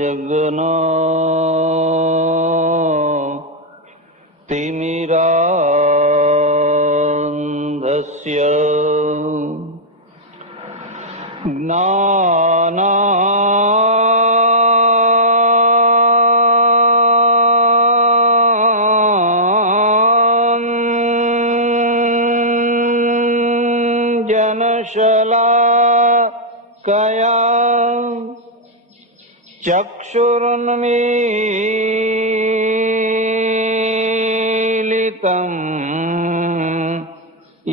યજ્ઞ તિમિરાંધસ્ય જનશલાકયા ચક્ષુરુન્મીલિતં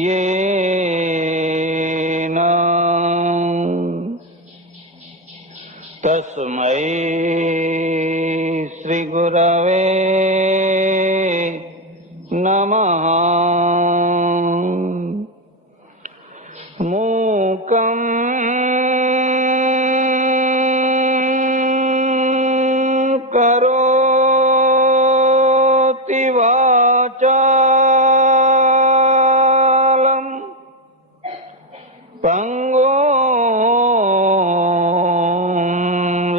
યેન તસ્મૈ શ્રી ગુરવે નમઃ. મૂકં કરોતિ વાચાલં પંગું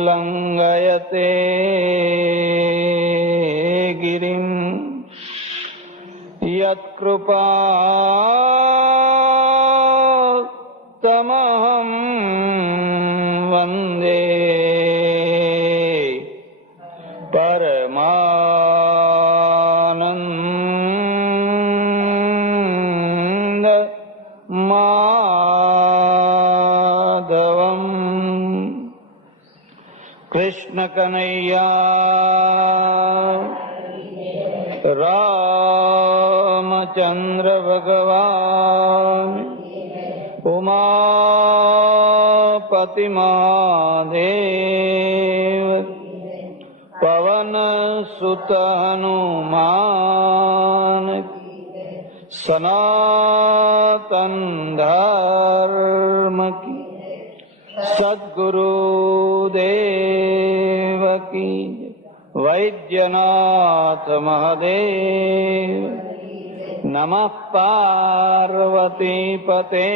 લંઘયતે ગિરિં યત્કૃપાતમહં વંદે પરમાનંદ માધવમ. કૃષ્ણ કનૈયા રામચંદ્ર ભગવાન ઉમાપતિ મહાદેવ પવન સુત હનુમાન સનાતન ધર્મ કી સદ્ગુરુદેવ કી વૈદ્યનાથ મહાદેવ. નમઃ પાર્વતી પતે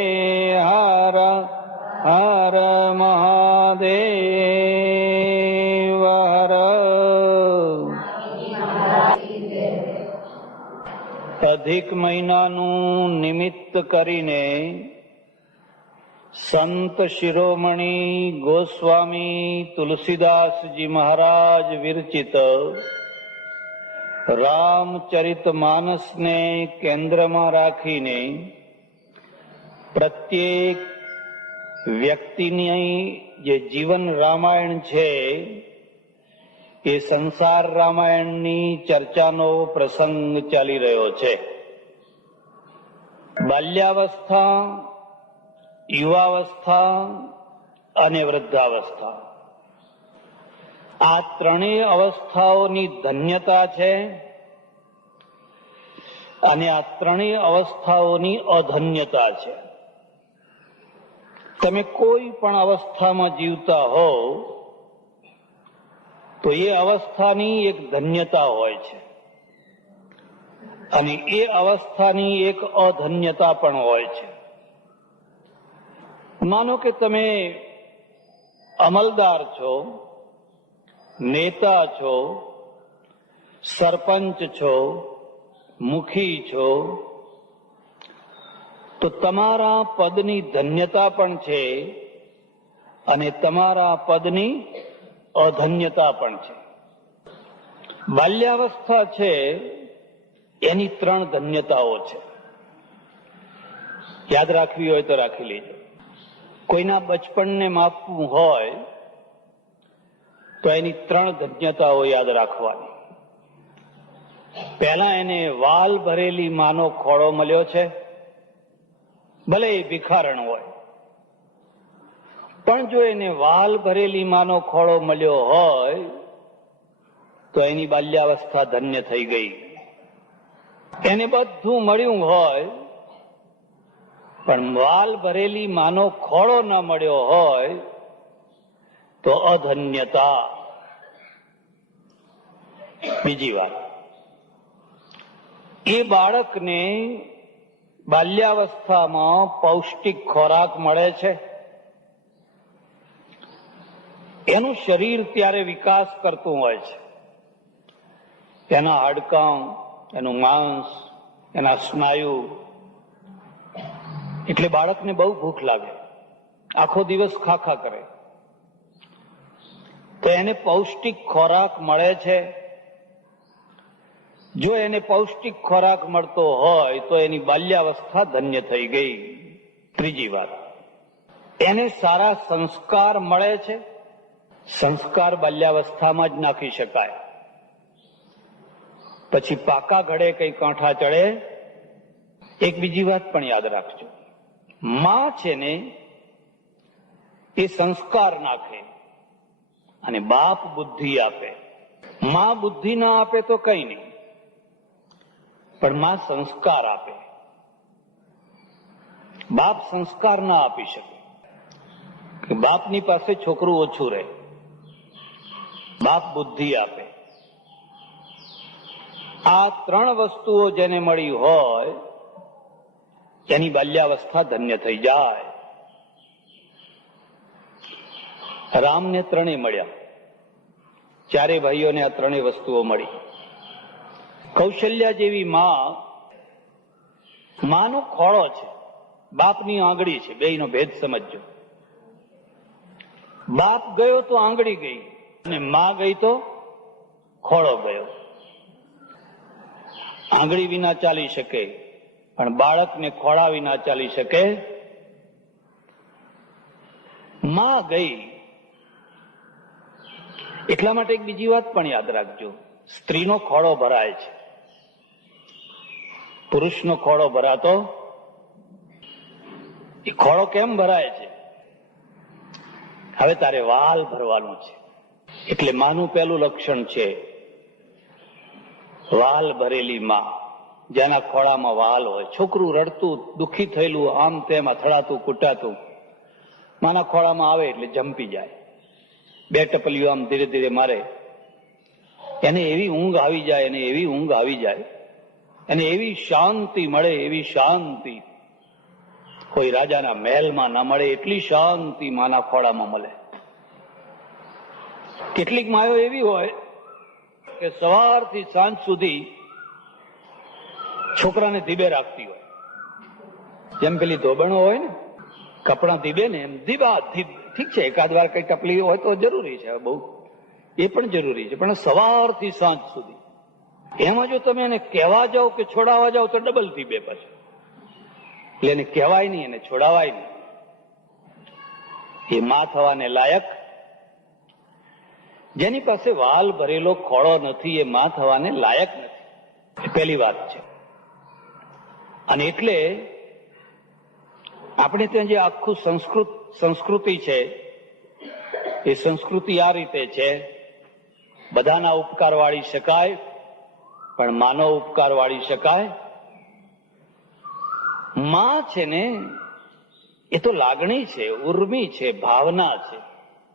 હર હર મહાદેવ હર. અધિક મહિનાનું નિમિત્ત કરીને સંત શિરોમણી ગોસ્વામી તુલસીદાસજી મહારાજ વિરચિત રામચરિત માનસને કેન્દ્રમાં રાખીને પ્રત્યેક વ્યક્તિની જે જીવન રામાયણ છે એ સંસાર રામાયણની ચર્ચાનો પ્રસંગ ચાલી રહ્યો છે. બાલ્યાવસ્થા, યુવાવસ્થા અને વૃદ્ધાવસ્થા, આ ત્રણેય અવસ્થાઓની ધન્યતા છે અને આ ત્રણેય અવસ્થાઓની અધન્યતા છે. તમે કોઈ પણ અવસ્થામાં જીવતા હો તો એ અવસ્થાની એક ધન્યતા હોય છે અને એ અવસ્થાની એક અધન્યતા પણ હોય છે. માનો કે તમે અમલદાર છો, નેતા છો, સરપંચ છો, મુખી છો, તો તમારા પદની ધન્યતા પણ છે અને તમારા પદની અધન્યતા પણ છે. બાલ્યાવસ્થા છે એની ત્રણ ધન્યતાઓ છે. યાદ રાખવી હોય તો રાખી લેજો. કોઈના બચપણને માપવું હોય તો એની ત્રણ ધન્યતાઓ યાદ રાખવાની. પહેલા એને વાલ ભરેલી માનો ખોળો મળ્યો છે, ભલે એ ભિખારણ હોય, પણ જો એને વાલ ભરેલી માનો ખોળો મળ્યો હોય તો એની બાલ્યાવસ્થા ધન્ય થઈ ગઈ. એને બધું મળ્યું હોય પણ વાલ ભરેલી માનો ખોળો ન મળ્યો હોય તો અધન્યતા. બીજી વાત, એ બાળકને બાલ્યાવસ્થામાં પૌષ્ટિક ખોરાક મળે છે, એનું શરીર ત્યારે વિકાસ કરતું હોય છે. એના હાડકાં, એનું માંસ, એના સ્નાયુ. એટલે બાળકને બહુ ભૂખ લાગે, આખો દિવસ ખાખા કરે. તો એને પૌષ્ટિક ખોરાક મળે છે. જો એને પૌષ્ટિક ખોરાક મળતો હોય તો એની બાલ્યાવસ્થા ધન્ય થઈ ગઈ. ત્રીજી વાત, એને સારા સંસ્કાર મળે છે. સંસ્કાર બાલ્યાવસ્થામાં જ નાખી શકાય, પછી પાકા ઘડે કઈ કાંઠા ચડે. એક બીજી વાત પણ યાદ રાખજો, માં છે ને એ સંસ્કાર નાખે અને બાપ બુદ્ધિ આપે. માં બુદ્ધિ ના આપે તો કઈ નહીં, પણ માં સંસ્કાર આપે. બાપ સંસ્કાર ના આપી શકે કે બાપની પાસે છોકરું ઓછું રહે. બાપ બુદ્ધિ આપે. આ ત્રણ વસ્તુઓ જેને મળી હોય એની બાલ્યાવસ્થા ધન્ય થઈ જાય. રામને ત્રણેય મળ્યા, ચારે ભાઈઓને આ ત્રણેય વસ્તુઓ મળી. કૌશલ્યા જેવી માનો ખોળો છે, બાપની આંગળી છે. બેયનો ભેદ સમજજો. બાપ ગયો તો આંગળી ગઈ અને માં ગઈ તો ખોળો ગયો. આંગળી વિના ચાલી શકે, પણ બાળકને ખોળા વિના ચાલી શકે. માં ગઈ. એટલા માટે એક બીજી વાત પણ યાદ રાખજો, સ્ત્રીનો ખોળો ભરાય છે, પુરુષનો ખોળો ભરાતો. એ ખોળો કેમ ભરાય છે? હવે તારે વાલ ભરવાનું છે. એટલે માનું પહેલું લક્ષણ છે વાલ ભરેલી માં, જેના ખોળામાં વાલ હોય. છોકરું રડતું, દુઃખી થયેલું, આમ તેમ અથડાતું કૂટાતું, માના ખોળામાં આવે એટલે જંપી જાય. બે ટપલીઓ આમ ધીરે ધીરે મારે, એને એવી ઊંઘ આવી જાય, એને એવી ઊંઘ આવી જાય, એને એવી શાંતિ મળે, એવી શાંતિ કોઈ રાજાના મહેલમાં ના મળે. એટલી શાંતિ માના ખોળામાં મળે. કેટલીક માયો એવી હોય કે સવારથી સાંજ સુધી છોકરાને ધીબે રાખતી હોય. જેમ પેલી ધોબણો હોય ને, કપડા ધીબે ને, એમ ધીબા ધીબ. ઠીક છે, એકાદ વાર કઈ ટપલી હોય તો જરૂરી છે, બહુ એ પણ જરૂરી છે, પણ સવારથી સાંજ સુધી એમાં જો તમે એને કહેવા જાઓ કે છોડાવવા જાઓ તો ડબલ ધીબે પછી. એટલે એને કહેવાય નહીં, એને છોડાવાય નહીં. એ માં થવાને લાયક. જેની પાસે વાલ ભરેલો ખોળો નથી એ માં થવાને લાયક નથી. એ પહેલી વાત છે. અને એટલે આપણે ત્યાં જે આખું સંસ્કૃતિ છે, એ સંસ્કૃતિ આ રીતે છે, બધાના ઉપકાર વાળી શકાય, પણ માનો ઉપકાર વાળી શકાય. માં છે ને એ તો લાગણી છે, ઉર્મી છે, ભાવના છે,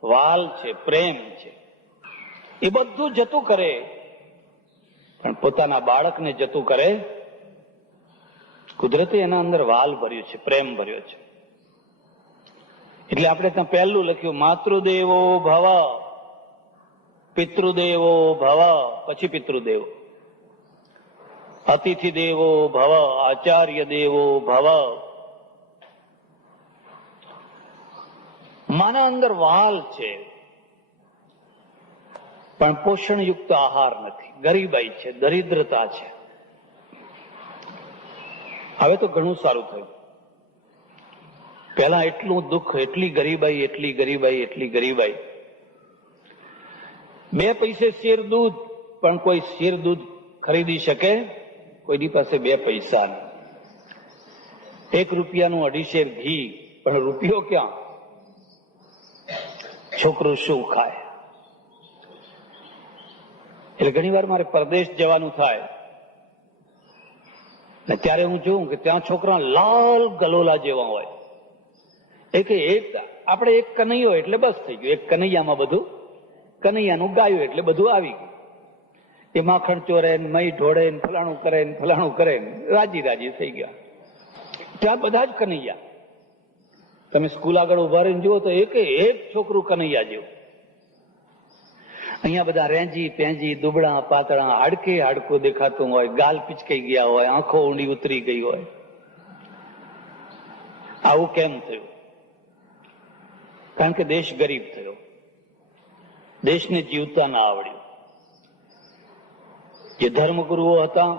વાલ છે, પ્રેમ છે. એ બધું જતું કરે, પણ પોતાના બાળકને જતું કરે. કુદરતે એના અંદર વાલ ભર્યો છે, પ્રેમ ભર્યો છે. એટલે આપણે ત્યાં પહેલું લખ્યું માતૃદેવો ભવ, પિતૃદેવો ભવ, પછી પિતૃદેવો, અતિથિ દેવો ભવ, આચાર્ય દેવો ભવ. માના અંદર વાલ છે, પણ પોષણયુક્ત આહાર નથી. ગરીબાઈ છે, દરિદ્રતા છે. હવે તો ઘણું સારું થયું. પહેલા એટલું દુઃખ, એટલી ગરીબાઈ, એટલી ગરીબાઈ, એટલી ગરીબાઈ. 2 પૈસે શેર દૂધ, પણ કોઈ શેર દૂધ ખરીદી શકે? કોઈની પાસે 2 પૈસા નહીં. 1 રૂપિયાનું 2.5 શેર ઘી, પણ રૂપિયો ક્યાં? છોકરું શું ખાય? એટલે ઘણી વાર મારે પરદેશ જવાનું થાય ને ત્યારે હું જોઉં કે ત્યાં છોકરા લાલ ગલોલા જેવા હોય. એક આપણે એક કનૈયો એટલે બસ થઈ ગયું. એક કનૈયામાં બધું, કનૈયાનું ગાયું એટલે બધું આવી ગયું. એ માખણ ચોરે ને મય ઢોળે ને ફલાણું કરે ને ફલાણું કરે ને રાજી રાજી થઈ ગયા. ત્યાં બધા જ કનૈયા. તમે સ્કૂલ આગળ ઉભા રહીને જુઓ તો એક છોકરું કનૈયા જેવું. અહીંયા બધા રેંજી પેંજી દુબળા પાતળા હાડકે હાડકું દેખાતું હોય, ગાલ પીચકાઈ ગયા હોય, આંખો ઊંડી ઉતરી ગઈ હોય. આવું કેમ થયું? કારણ કે દેશ ગરીબ થયો, દેશને જીવતા ના આવડ્યું. જે ધર્મગુરુઓ હતા,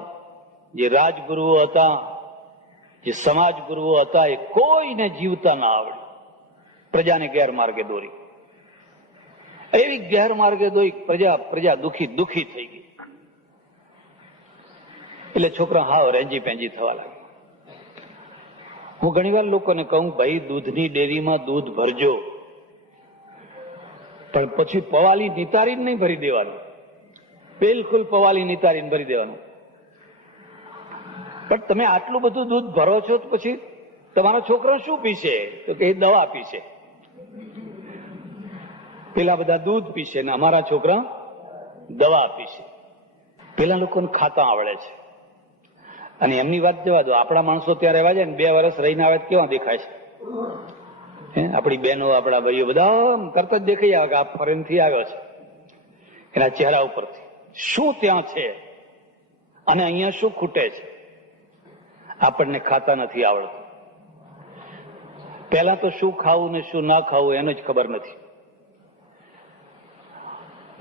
જે રાજગુરુઓ હતા, જે સમાજ ગુરુઓ હતા, એ કોઈને જીવતા ના આવડ્યું. પ્રજાને ગેરમાર્ગે દોરી, એવી ગેરમાર્ગે દોરી પ્રજા દુખી થઈ ગઈ. એટલે છોકરા હાવ રેંજી પેંજી થવા લાગ્યા. હું ઘણી વાર લોકોને કહું, ભાઈ દૂધની ડેરીમાં દૂધ ભરજો, પણ પછી પવાલી નિતારીને નહીં ભરી દેવાનું. બિલકુલ પવાલી નિતારીને ભરી દેવાનું. પણ તમે આટલું બધું દૂધ ભરો છો તો પછી તમારો છોકરો શું પીશે? તો કે દવા પીશે. પેલા બધા દૂધ પીશે ને અમારા છોકરા દવા પીશે. પેલા લોકોને ખાતા આવડે છે. અને એમની વાત જવા દો, આપણા માણસો ત્યાં રહેવા જાય ને 2 વર્ષ રહીને આવે કેવા દેખાય છે? આપણી બહેનો, આપણા ભાઈઓ બધા કરતા જ દેખાઈ આવે કે આ ફોરેન થી આવ્યો છે. એના ચહેરા ઉપરથી શું ત્યાં છે અને અહીંયા શું ખૂટે છે આપણને ખાતા નથી આવડતું. પહેલા તો શું ખાવું ને શું ના ખાવું એને જ ખબર નથી.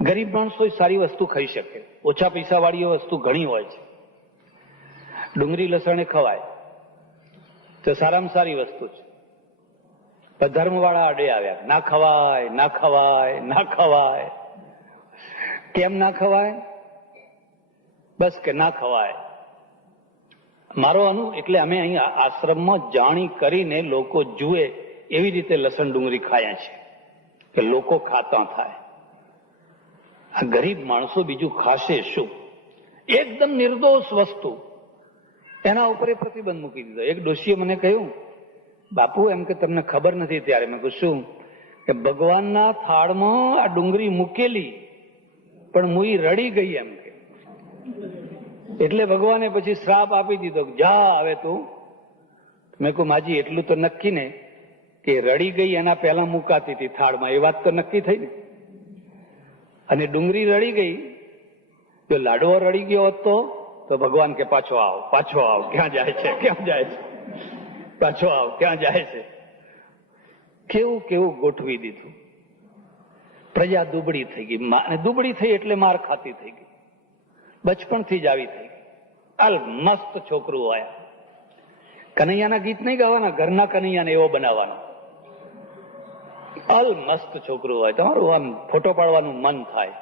ગરીબ માણસો સારી વસ્તુ ખાઈ શકે, ઓછા પૈસા વાળી વસ્તુ ઘણી હોય છે. ડુંગળી લસણ ખવાય તો સારામાં સારી વસ્તુ છે. પણ ધર્મ વાળા આડે આવ્યા, ના ખવાય, ના ખવાય, ના ખવાય. કેમ ના ખવાય? બસ કે ના ખવાય. મારો એટલે અમે અહીંયા આશ્રમમાં જાણી કરીને લોકો જુએ એવી રીતે લસણ ડુંગળી ખાયા છે કે લોકો ખાતા થાય. આ ગરીબ માણસો બીજું ખાશે શું? એકદમ નિર્દોષ વસ્તુ, એના ઉપર પ્રતિબંધ મૂકી દીધો. એક ડોશીએ મને કહ્યું, બાપુ એમ કે તમને ખબર નથી ત્યારે. મેં કહ્યું શું? કે ભગવાનના થાળમાં આ ડુંગળી મૂકેલી પણ મુઈ રડી ગઈ એમ કે. એટલે ભગવાને પછી શ્રાપ આપી દીધો, જા હવે તું. મેં કહું માજી એટલું તો નક્કી ને કે રડી ગઈ એના પહેલા મુકાતી હતી થાળમાં, એ વાત તો નક્કી થઈ ને. અને ડુંગળી રડી ગઈ, જો લાડવો રડી ગયો હોત તો ભગવાન કે પાછો આવ, પાછો આવ. ક્યાં જાય છે, ક્યાં જાય છે? પાછો આવ, ક્યાં જાય છે? કેવું કેવું ગોઠવી દીધું. પ્રજા દુબળી થઈ ગઈ, અને દુબળી થઈ એટલે માર ખાતી થઈ ગઈ. બચપણથી જ આવી થઈ ગઈ. હાલ મસ્ત છોકરું આયા. કનૈયાના ગીત નહીં ગાવાના, ઘરના કનૈયાને એવો બનાવવાનો. હાલ મસ્ત છોકરું હોય, તમારું આમ ફોટો પાડવાનું મન થાય.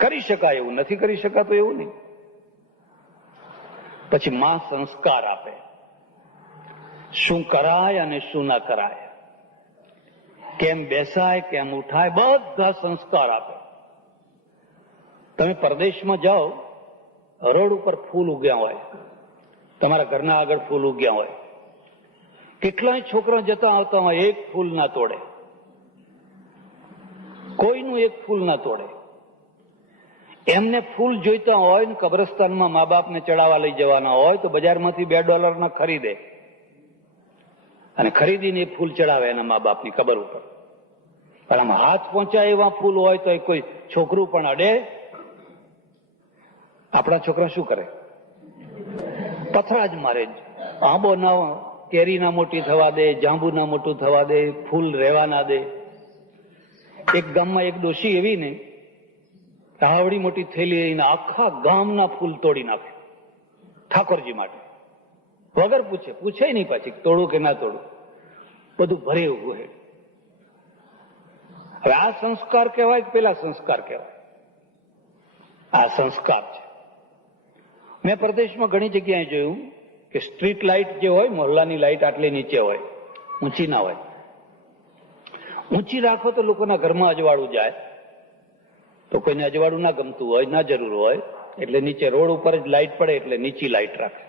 કરી શકાય એવું નથી, કરી શકાતું એવું નહીં. પછી માં સંસ્કાર આપે, શું કરાય અને શું ના કરાય, કેમ બેસાય, કેમ ઉઠાય, બધા સંસ્કાર આપે. તમે પરદેશમાં જાઓ, રોડ ઉપર ફૂલ ઉગ્યા હોય, તમારા ઘરના આગળ ફૂલ ઉગ્યા હોય, કેટલાય છોકરા જતા આવતા હોય, એક ફૂલ ના તોડે, કોઈનું એક ફૂલ ના તોડે. એમને ફૂલ જોઈતા હોય ને કબ્રસ્તાનમાં મા બાપને ચડાવવા લઈ જવાના હોય તો બજારમાંથી $2 ખરીદે અને ખરીદીને એ ફૂલ ચડાવે એના મા બાપની કબર ઉપર. પણ આમ હાથ પહોંચાય એવા ફૂલ હોય તો કોઈ છોકરું પણ અડે. આપણા છોકરા શું કરે? પથરા જ મારે. આંબો ના, કેરી ના મોટી થવા દે, જાંબુ ના મોટું થવા દે, ફૂલ રહેવા ના દે. એક ગામમાં એક ડોશી એવી ને, આવડી મોટી થેલી લઈને આખા ગામના ફૂલ તોડી નાખે ઠાકોરજી માટે, વગર પૂછે નહીં પાછી તોડું કે ના તોડું, બધું ભરે ઉભું. હવે આ સંસ્કાર કહેવાય કે પેલા સંસ્કાર કહેવાય? આ સંસ્કાર છે. મેં પ્રદેશમાં ઘણી જગ્યાએ જોયું કે સ્ટ્રીટ લાઇટ જે હોય, મોહલ્લાની લાઇટ આટલી નીચે હોય, ઊંચી ના હોય. ઊંચી રાખો તો લોકોના ઘરમાં અજવાળું જાય, તો કોઈને અજવાળું ના ગમતું હોય, ના જરૂર હોય, એટલે નીચે રોડ ઉપર જ લાઇટ પડે એટલે નીચી લાઇટ રાખે.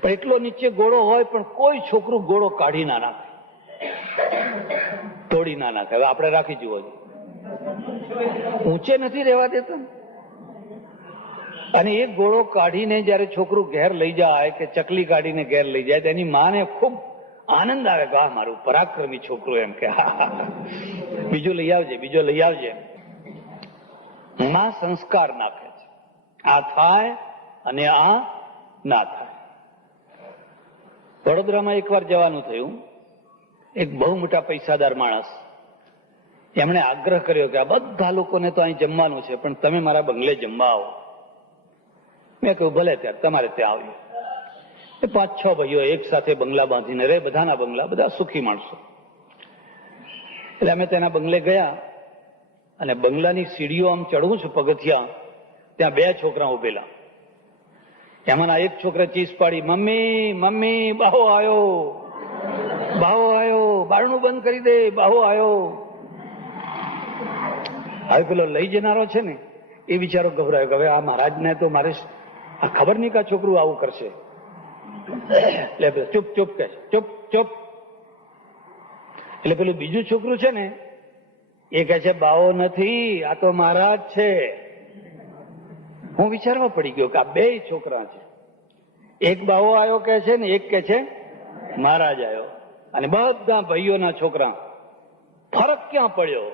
પણ એટલો નીચે ગોળો હોય પણ કોઈ છોકરું ગોળો કાઢી ના નાખે, તોડી ના નાખે. હવે આપણે રાખી જુઓ, ઊંચે નથી રહેવા દેતા. અને એ ગોળો કાઢીને જયારે છોકરું ઘેર લઈ જાય કે ચકલી કાઢીને ઘેર લઈ જાય તેની માને ખૂબ આનંદ આવે, વાહ મારું પરાક્રમી છોકરું, એમ કે બીજું લઈ આવજે, બીજો લઈ આવજે. માં સંસ્કાર નાખે છે, આ થાય અને આ ના થાય. વડોદરામાં એકવાર જવાનું થયું. એક બહુ મોટા પૈસાદાર માણસ, એમણે આગ્રહ કર્યો કે આ બધા લોકોને તો અહીં જમવાનું છે, પણ તમે મારા બંગલે જમવા આવો. મેં કહ્યું ભલે, ત્યારે તમારે ત્યાં આવીએ. 5-6 ભાઈઓ એક સાથે બંગલા બાંધીને રહે, બધાના બંગલા, બધા સુખી માણસો. એટલે અમે તેના બંગલે ગયા અને બંગલાની સીડીઓ આમ ચડવું છું પગથિયા, ત્યાં 2 છોકરા ઉભેલા. એમાંના એક છોકરા ચીસ પાડી, મમ્મી મમ્મી બાહો આવ્યો, બાહો આવ્યો, બારણું બંધ કરી દે, બાહો આવ્યો. હવે પેલો લઈ જનારો છે ને એ બિચારો ગભરાયો કે હવે આ મહારાજને તો મારે આ ખબર નહીં કે આ છોકરું આવું કરશે. એટલે ચૂપ ચૂપ કે ચૂપ ચૂપ. એટલે પેલું બીજું છોકરું છે ને એ કહે છે બાવો નથી, આ તો મહારાજ છે. હું વિચારવા પડી ગયો કે આ 2 છોકરા છે, એક બાવો આવ્યો કે છે ને એક કે છે મહારાજ આવ્યો. અને બધા ભાઈઓના છોકરા. ફરક ક્યાં પડ્યો?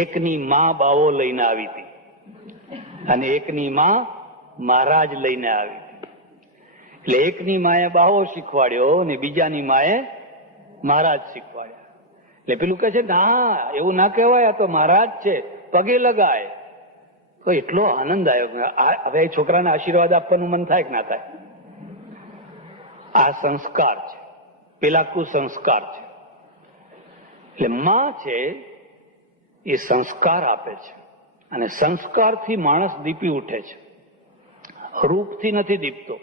એકની માં બાવો લઈને આવી હતી અને એકની માં મહારાજ લઈને આવી. એટલે એકની માએ બાવો શીખવાડ્યો ને બીજાની માએ મહારાજ શીખવાડ્યા. એટલે પેલું કહે છે ના, એવું ના કહેવાય, આ તો મહારાજ છે, પગે લગાય. તો એટલો આનંદ આવ્યો. હવે છોકરાને આશીર્વાદ આપવાનું મન થાય કે ના થાય? આ સંસ્કાર છે, પેલા કુસંસ્કાર છે. એટલે માં છે એ સંસ્કાર આપે છે અને સંસ્કારથી માણસ દીપી ઉઠે છે, રૂપથી નથી દીપતો.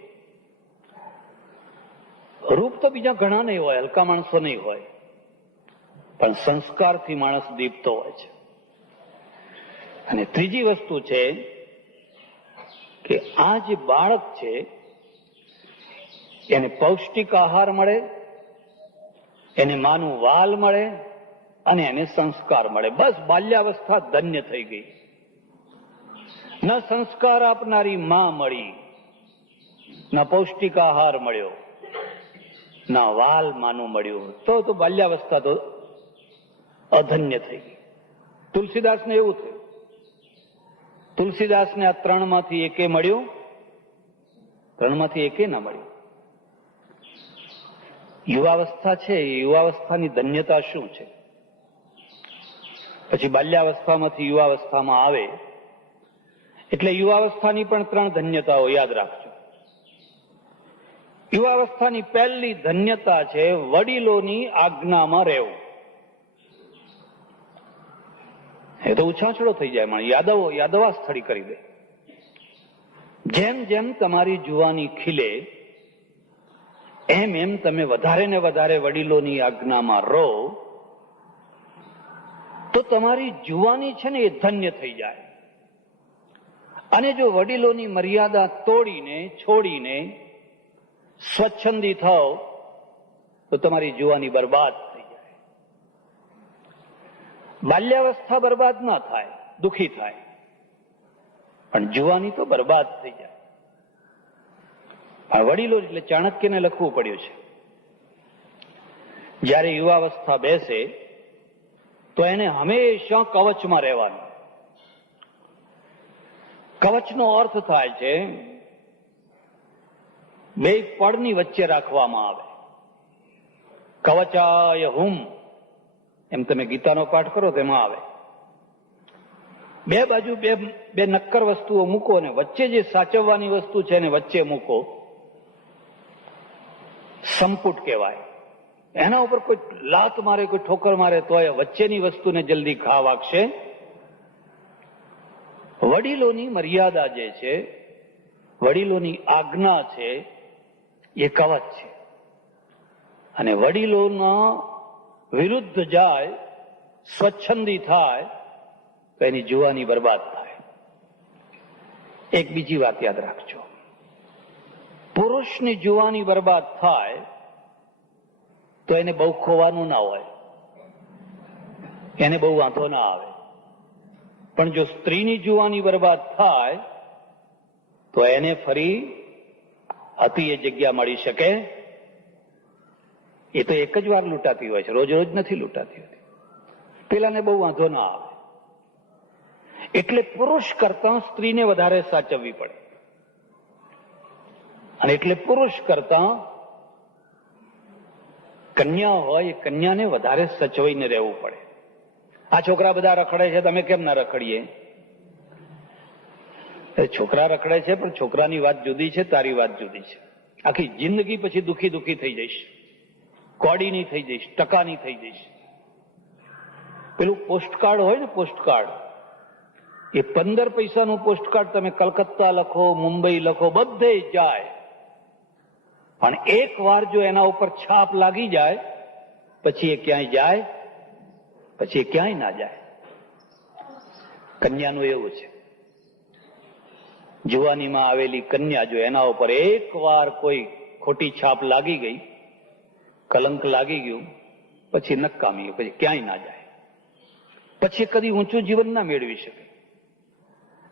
રૂપ તો બીજા ઘણા નહીં હોય, હલકા માણસો નહીં હોય, પણ સંસ્કારથી માણસ દીપતો હોય છે. અને ત્રીજી વસ્તુ છે કે આ જે બાળક છે એને પૌષ્ટિક આહાર મળે, એને માનું વાલ મળે અને એને સંસ્કાર મળે. બસ બાલ્યાવસ્થા ધન્ય થઈ ગઈ. ન સંસ્કાર આપનારી માં મળી, ન પૌષ્ટિક આહાર મળ્યો, ના વાલ માનું મળ્યું, તો બાલ્યાવસ્થા તો અધન્ય થઈ ગઈ. તુલસીદાસને એવું થયું. તુલસીદાસને આ 3માંથી એકે મળ્યું? 3માંથી એકે ના મળ્યું. યુવાવસ્થા છે, એ યુવાવસ્થાની ધન્યતા શું છે? પછી બાલ્યાવસ્થામાંથી યુવાવસ્થામાં આવે એટલે યુવાવસ્થાની પણ 3 ધન્યતાઓ યાદ રાખજો. યુવાવસ્થાની પહેલી ધન્યતા છે વડીલોની આજ્ઞામાં રહેવું. એ તો ઉછાછડો થઈ જાય, માણસ યાદવા સ્થળી કરી દે. જેમ જેમ તમારી જુવાની ખીલે એમ એમ તમે વધારે ને વધારે વડીલોની આજ્ઞામાં રહો તો તમારી જુવાની છે ને એ ધન્ય થઈ જાય. અને જો વડીલોની મર્યાદા તોડીને છોડીને સ્વચ્છંદી થાવ તો તમારી જુવાની બરબાદ થઈ જાય. બાલ્યાવસ્થા બરબાદ ના થાય, દુઃખી થાય, પણ જુવાની તો બરબાદ થઈ જાય. આ વડીલો એટલે ચાણક્યને લખવું પડ્યું છે. જ્યારે યુવાવસ્થા બેસે તો એને હંમેશા કવચમાં રહેવાનું. કવચનો અર્થ થાય છે 2 પડની વચ્ચે રાખવામાં આવે. કવચાય હુમ એમ તમે ગીતાનો પાઠ કરો તેમાં આવે. 2 બાજુ બે નક્કર વસ્તુઓ મૂકો અને વચ્ચે જે સાચવવાની વસ્તુ છે એને વચ્ચે મૂકો. સંપુટ કહેવાય. એના ઉપર કોઈ લાત મારે, કોઈ ઠોકર મારે તો એ વચ્ચેની વસ્તુને જલ્દી ઘા વાગશે. વડીલોની મર્યાદા જે છે, વડીલોની આજ્ઞા છે, એ કવચ છે. અને વડીલોના વિરુદ્ધ જાય, સ્વચ્છંદી થાય તો એની જુવાની બરબાદ થાય. એક બીજી વાત યાદ રાખજો, પુરુષની જુવાની બરબાદ થાય તો એને બહુ ખોવાનું ના હોય, એને બહુ વાંધો ના આવે. પણ જો સ્ત્રીની જુવાની બરબાદ થાય તો એને ફરી હતી એ જગ્યા મળી શકે? એ તો એક જ વાર લૂંટાતી હોય છે, રોજ રોજ નથી લૂંટાતી હોતી. પેલાને બહુ વાંધો ના આવે. એટલે પુરુષ કરતા સ્ત્રીને વધારે સાચવવી પડે, અને એટલે પુરુષ કરતા કન્યા હોય એ કન્યાને વધારે સચવાઈને રહેવું પડે. આ છોકરા બધા રખડે છે, તમે કેમ ના રખડીએ? છોકરા રખડે છે, પણ છોકરાની વાત જુદી છે, તારી વાત જુદી છે. આખી જિંદગી પછી દુખી દુખી થઈ જઈશ, કોડીની થઈ જઈશ, ટકાની થઈ જઈશ. પેલું પોસ્ટકાર્ડ હોય ને, પોસ્ટકાર્ડ, એ 15 પૈસાનું પોસ્ટકાર્ડ તમે કલકત્તા લખો, મુંબઈ લખો, બધે જાય, પણ એક વાર જો એના ઉપર છાપ લાગી જાય પછી એ ક્યાંય જાય, પછી એ ક્યાંય ના જાય. કન્યાનું એવું છે. જુવાનીમાં આવેલી કન્યા જો એના ઉપર એક વાર કોઈ ખોટી છાપ લાગી ગઈ, કલંક લાગી ગયું, પછી નકામી, પછી ક્યાંય ના જાય, પછી કદી ઊંચું જીવન ના મેળવી શકે.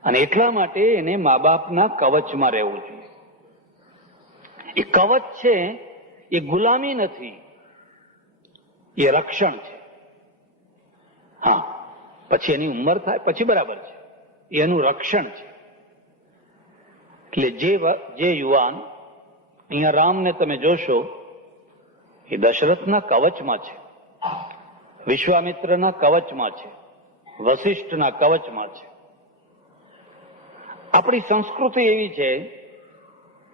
અને એટલા માટે એને મા બાપના કવચમાં રહેવું જોઈએ. એ કવચ છે, એ ગુલામી નથી, એ રક્ષણ છે. હા, પછી એની ઉંમર થાય પછી બરાબર છે, એનું રક્ષણ છે. એટલે જે યુવાન, અહીંયા રામને તમે જોશો, એ દશરથના કવચમાં છે, વિશ્વામિત્રના કવચમાં છે, વશિષ્ઠના કવચમાં છે. આપણી સંસ્કૃતિ એવી છે,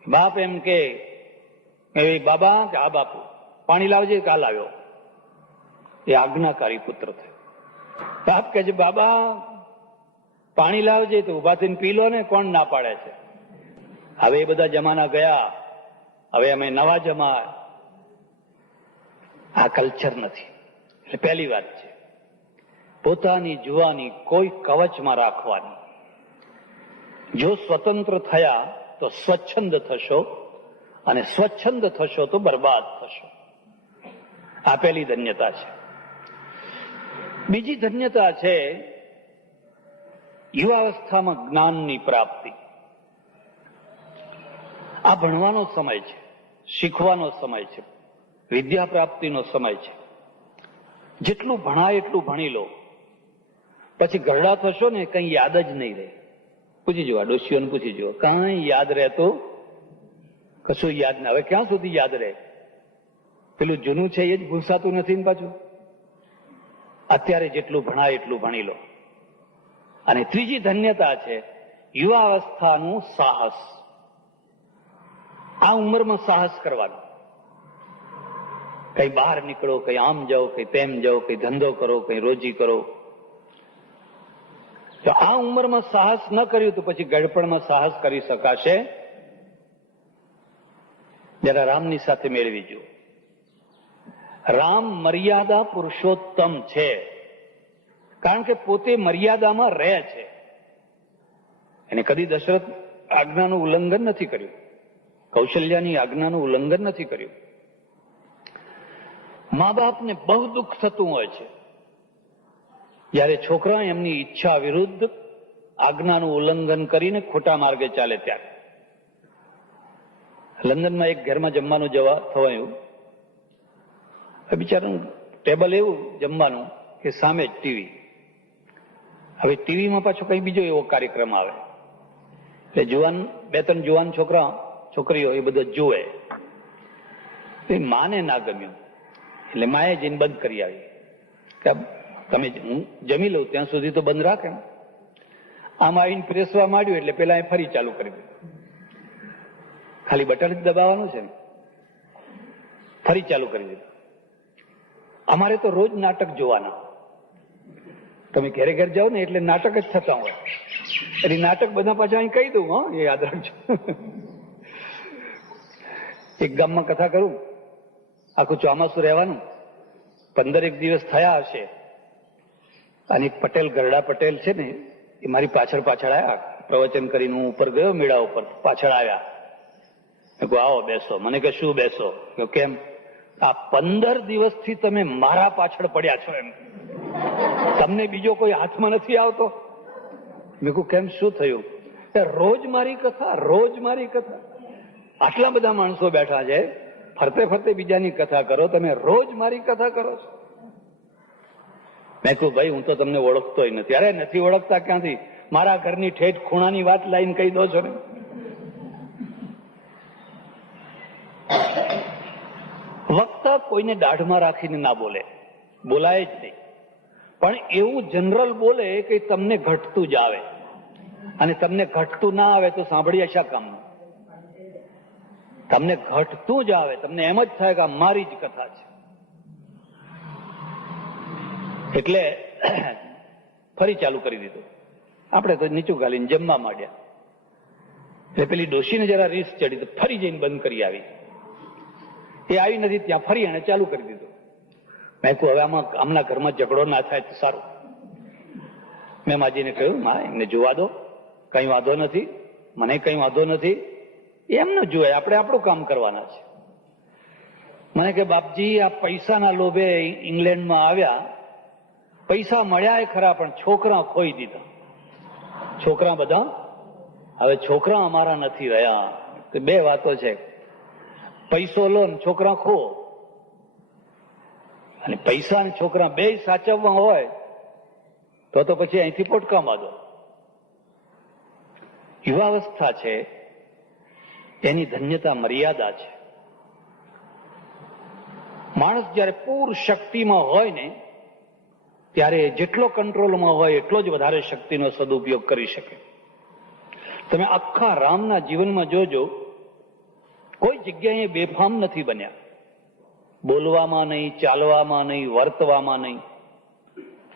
બાપ એમ કે બાબા કે હા બાપુ પાણી લાવજે, કાલ આવ્યો, એ આજ્ઞાકારી પુત્ર થયો. બાપ કે છે બાબા પાણી લાવજે તો ઉભા થઈને પી લો ને, કોણ ના પાડે છે? હવે એ બધા જમાના ગયા, હવે અમે નવા જમા. આ કલ્ચર નથી. એટલે પહેલી વાત છે, પોતાની જુવાની કોઈ કવચમાં રાખવાની. જો સ્વતંત્ર થયા તો સ્વચ્છંદ થશો, અને સ્વચ્છંદ થશો તો બરબાદ થશો. આ પહેલી ધન્યતા છે. બીજી ધન્યતા છે યુવાવસ્થામાં જ્ઞાનની પ્રાપ્તિ. આ ભણવાનો સમય છે, શીખવાનો સમય છે, વિદ્યા પ્રાપ્તિનો સમય છે. જેટલું ભણાય એટલું ભણી લો, પછી ગરડા થશો ને કંઈ યાદ જ નહીં રહે. પૂછી જુઓ, ડોશીઓને પૂછી જુઓ, કાંઈ યાદ રહેતું કશું યાદ ના. હવે ક્યાં સુધી યાદ રહે? પેલું જૂનું છે એ જ ભૂસાતું નથી ને પાછું. અત્યારે જેટલું ભણાય એટલું ભણી લો. અને ત્રીજી ધન્યતા છે યુવાવસ્થાનું સાહસ. આ ઉંમરમાં સાહસ કરવાનું. કઈ બહાર નીકળો, કઈ આમ જાઓ, કઈ તેમ જાઓ, કઈ ધંધો કરો, કઈ રોજી કરો. તો આ ઉંમરમાં સાહસ ન કર્યું તો પછી ગડપણમાં સાહસ કરી શકાશે? જરા રામની સાથે મેળવી જુઓ. રામ મર્યાદા પુરુષોત્તમ છે, કારણ કે પોતે મર્યાદામાં રહે છે. એને કદી દશરથ આજ્ઞાનું ઉલ્લંઘન નથી કર્યું, કૌશલ્યાની આજ્ઞાનું ઉલ્લંઘન નથી કર્યું. મા બાપને બહુ દુઃખ થતું હોય છે જ્યારે છોકરા એમની ઈચ્છા વિરુદ્ધ આજ્ઞાનું ઉલ્લંઘન કરીને ખોટા માર્ગે ચાલે. ત્યારે લંડનમાં એક ઘરમાં જમવાનું થવાયું. બિચારાનું ટેબલ એવું જમવાનું કે સામે જ ટીવી. હવે ટીવીમાં પાછો કઈ બીજો એવો કાર્યક્રમ આવે એટલે જુવાન, 2-3 જુવાન છોકરીઓ એ બધો જુએ. માને ના ગમ્યું એટલે માએ જઈને બંધ કરી આવી કે તમે હું જમી લઉં ત્યાં સુધી તો બંધ રાખે. આમ આવીને પ્રેસવા માંડ્યું એટલે પેલા ફરી ચાલુ કરી દીધું. ખાલી બટન જ દબાવવાનું છે ને, ફરી ચાલુ કરી દીધું. અમારે તો રોજ નાટક જોવાના. તમે ઘરે ઘર જાઓ ને એટલે નાટક જ થતા હોય. એટલે નાટક બધા પાછા અહીં કહી દઉં, હા એ યાદ રાખજો. એક ગામમાં કથા કરું, આખું ચોમાસું રહેવાનું, 15 દિવસ થયા હશે, અને પટેલ, ગરડા પટેલ છે ને એ મારી પાછળ આવ્યા. પ્રવચન કરીને હું ઉપર ગયો, મેળા ઉપર, પાછળ આવ્યા. આવો બેસો. મને કે શું બેસો? કેમ? આ 15 દિવસથી તમે મારા પાછળ પડ્યા છો, એમ તમને બીજો કોઈ હાથમાં નથી આવતો? મેં કહું કેમ, શું થયું? રોજ મારી કથા, રોજ મારી કથા. આટલા બધા માણસો બેઠા છે, ફરતે ફરતે બીજાની કથા કરો, તમે રોજ મારી કથા કરો છો. મેં કહ્યું ભાઈ હું તો તમને ઓળખતોય નથી. અરે નથી ઓળખતા ક્યાંથી, મારા ઘરની ઠેઠ ખૂણાની વાત લાઈન કહી દો છો ને. વક્તા કોઈને દાઢમાં રાખીને ના બોલે, બોલાય જ નહીં, પણ એવું જનરલ બોલે કે તમને ઘટતું જ આવે, અને તમને ઘટતું ના આવે તો સાંભળીએ શા કામનું. તમને ઘટતું જ આવે, તમને એમ જ થાય કે આ મારી જ કથા છે. એટલે ફરી ચાલુ કરી દીધું. આપણે તો નીચું ગાલીને જમવા માંડ્યા. એટલે પેલી ડોશીને જરા રીસ ચડી તો ફરી જઈને બંધ કરી આવી. એ આવી નથી ત્યાં ફરી એને ચાલુ કરી દીધું. મેં કહ્યું હવે આમના ઘરમાં ઝઘડો ના થાય તો સારું. મેં માજીને કહ્યું માં એમને જોવા દો, કઈ વાંધો નથી, મને કઈ વાંધો નથી, એમ ન જોવાય, આપણે આપણું કામ કરવાના છે. મને કે બાપજી આ પૈસાના લોભે ઇંગ્લેન્ડમાં આવ્યા, પૈસા મળ્યા એ ખરા પણ છોકરા ખોઈ દીધા. છોકરા બધા હવે છોકરા અમારા નથી રહ્યા. તો બે વાતો છે, પૈસો લો ને છોકરા ખો. અને પૈસા અને છોકરા બે સાચવવા હોય તો પછી અહીંથી પોટકા માંગો. યુવાવસ્થા છે એની ધન્યતા મર્યાદા છે. માણસ જયારે પૂર શક્તિમાં હોય ને ત્યારે જેટલો કંટ્રોલમાં હોય એટલો જ વધારે શક્તિનો સદુપયોગ કરી શકે. તમે આખા રામના જીવનમાં જોજો, કોઈ જગ્યાએ બેફામ નથી બન્યા. બોલવામાં નહીં, ચાલવામાં નહીં, વર્તવામાં નહીં.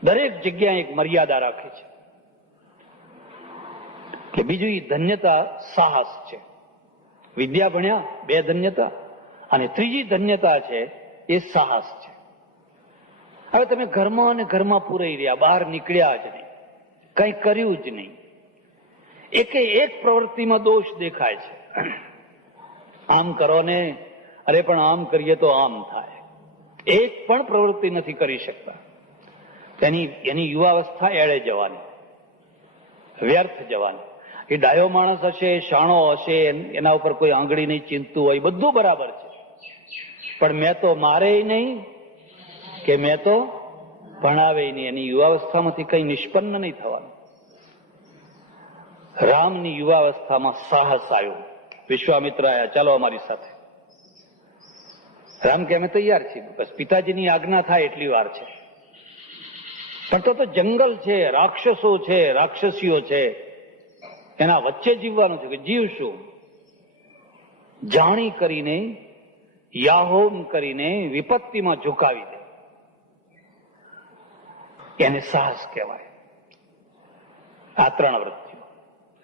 દરેક જગ્યાએ એક મર્યાદા રાખે છે. કે બીજું એ ધન્યતા સાહસ છે. વિદ્યા ભણ્યા બે ધન્યતા, અને ત્રીજી ધન્યતા છે એ સાહસ છે. હવે તમે ઘરમાં અને ઘરમાં પૂરાઈ રહ્યા, બહાર નીકળ્યા જ નહીં, કઈ કર્યું જ નહીં. એકે એક પ્રવૃત્તિમાં દોષ દેખાય છે. આમ કરો ને, અરે પણ આમ કરીએ તો આમ થાય. એક પણ પ્રવૃત્તિ નથી કરી શકતા. એની યુવાવસ્થા એળે જવાની, વ્યર્થ જવાની. એ ડાયો માણસ હશે, શાણો હશે, એના ઉપર કોઈ આંગળી નહીં ચીંધતું હોય, બધું બરાબર છે, પણ મેં તો મારે નહીં કે મેં તો ભણાવે નહીં. એની યુવાવસ્થામાંથી કઈ નિષ્પન્ન નહીં થવાનું. રામની યુવાવસ્થામાં સાહસ આવ્યું. વિશ્વામિત્ર આયા, ચાલો અમારી સાથે. રામ કે અમે તૈયાર છીએ, બસ પિતાજીની આજ્ઞા થાય એટલી વાર છે. પણ તો જંગલ છે, રાક્ષસો છે, રાક્ષસીઓ છે, એના વચ્ચે જીવવાનું છે. કે જીવશું, જાણી કરીને યાહોમ કરીને વિપત્તિમાં ઝુકાવી દે, એને સાહસ કહેવાય. આ ત્રણ વૃત્તિઓ.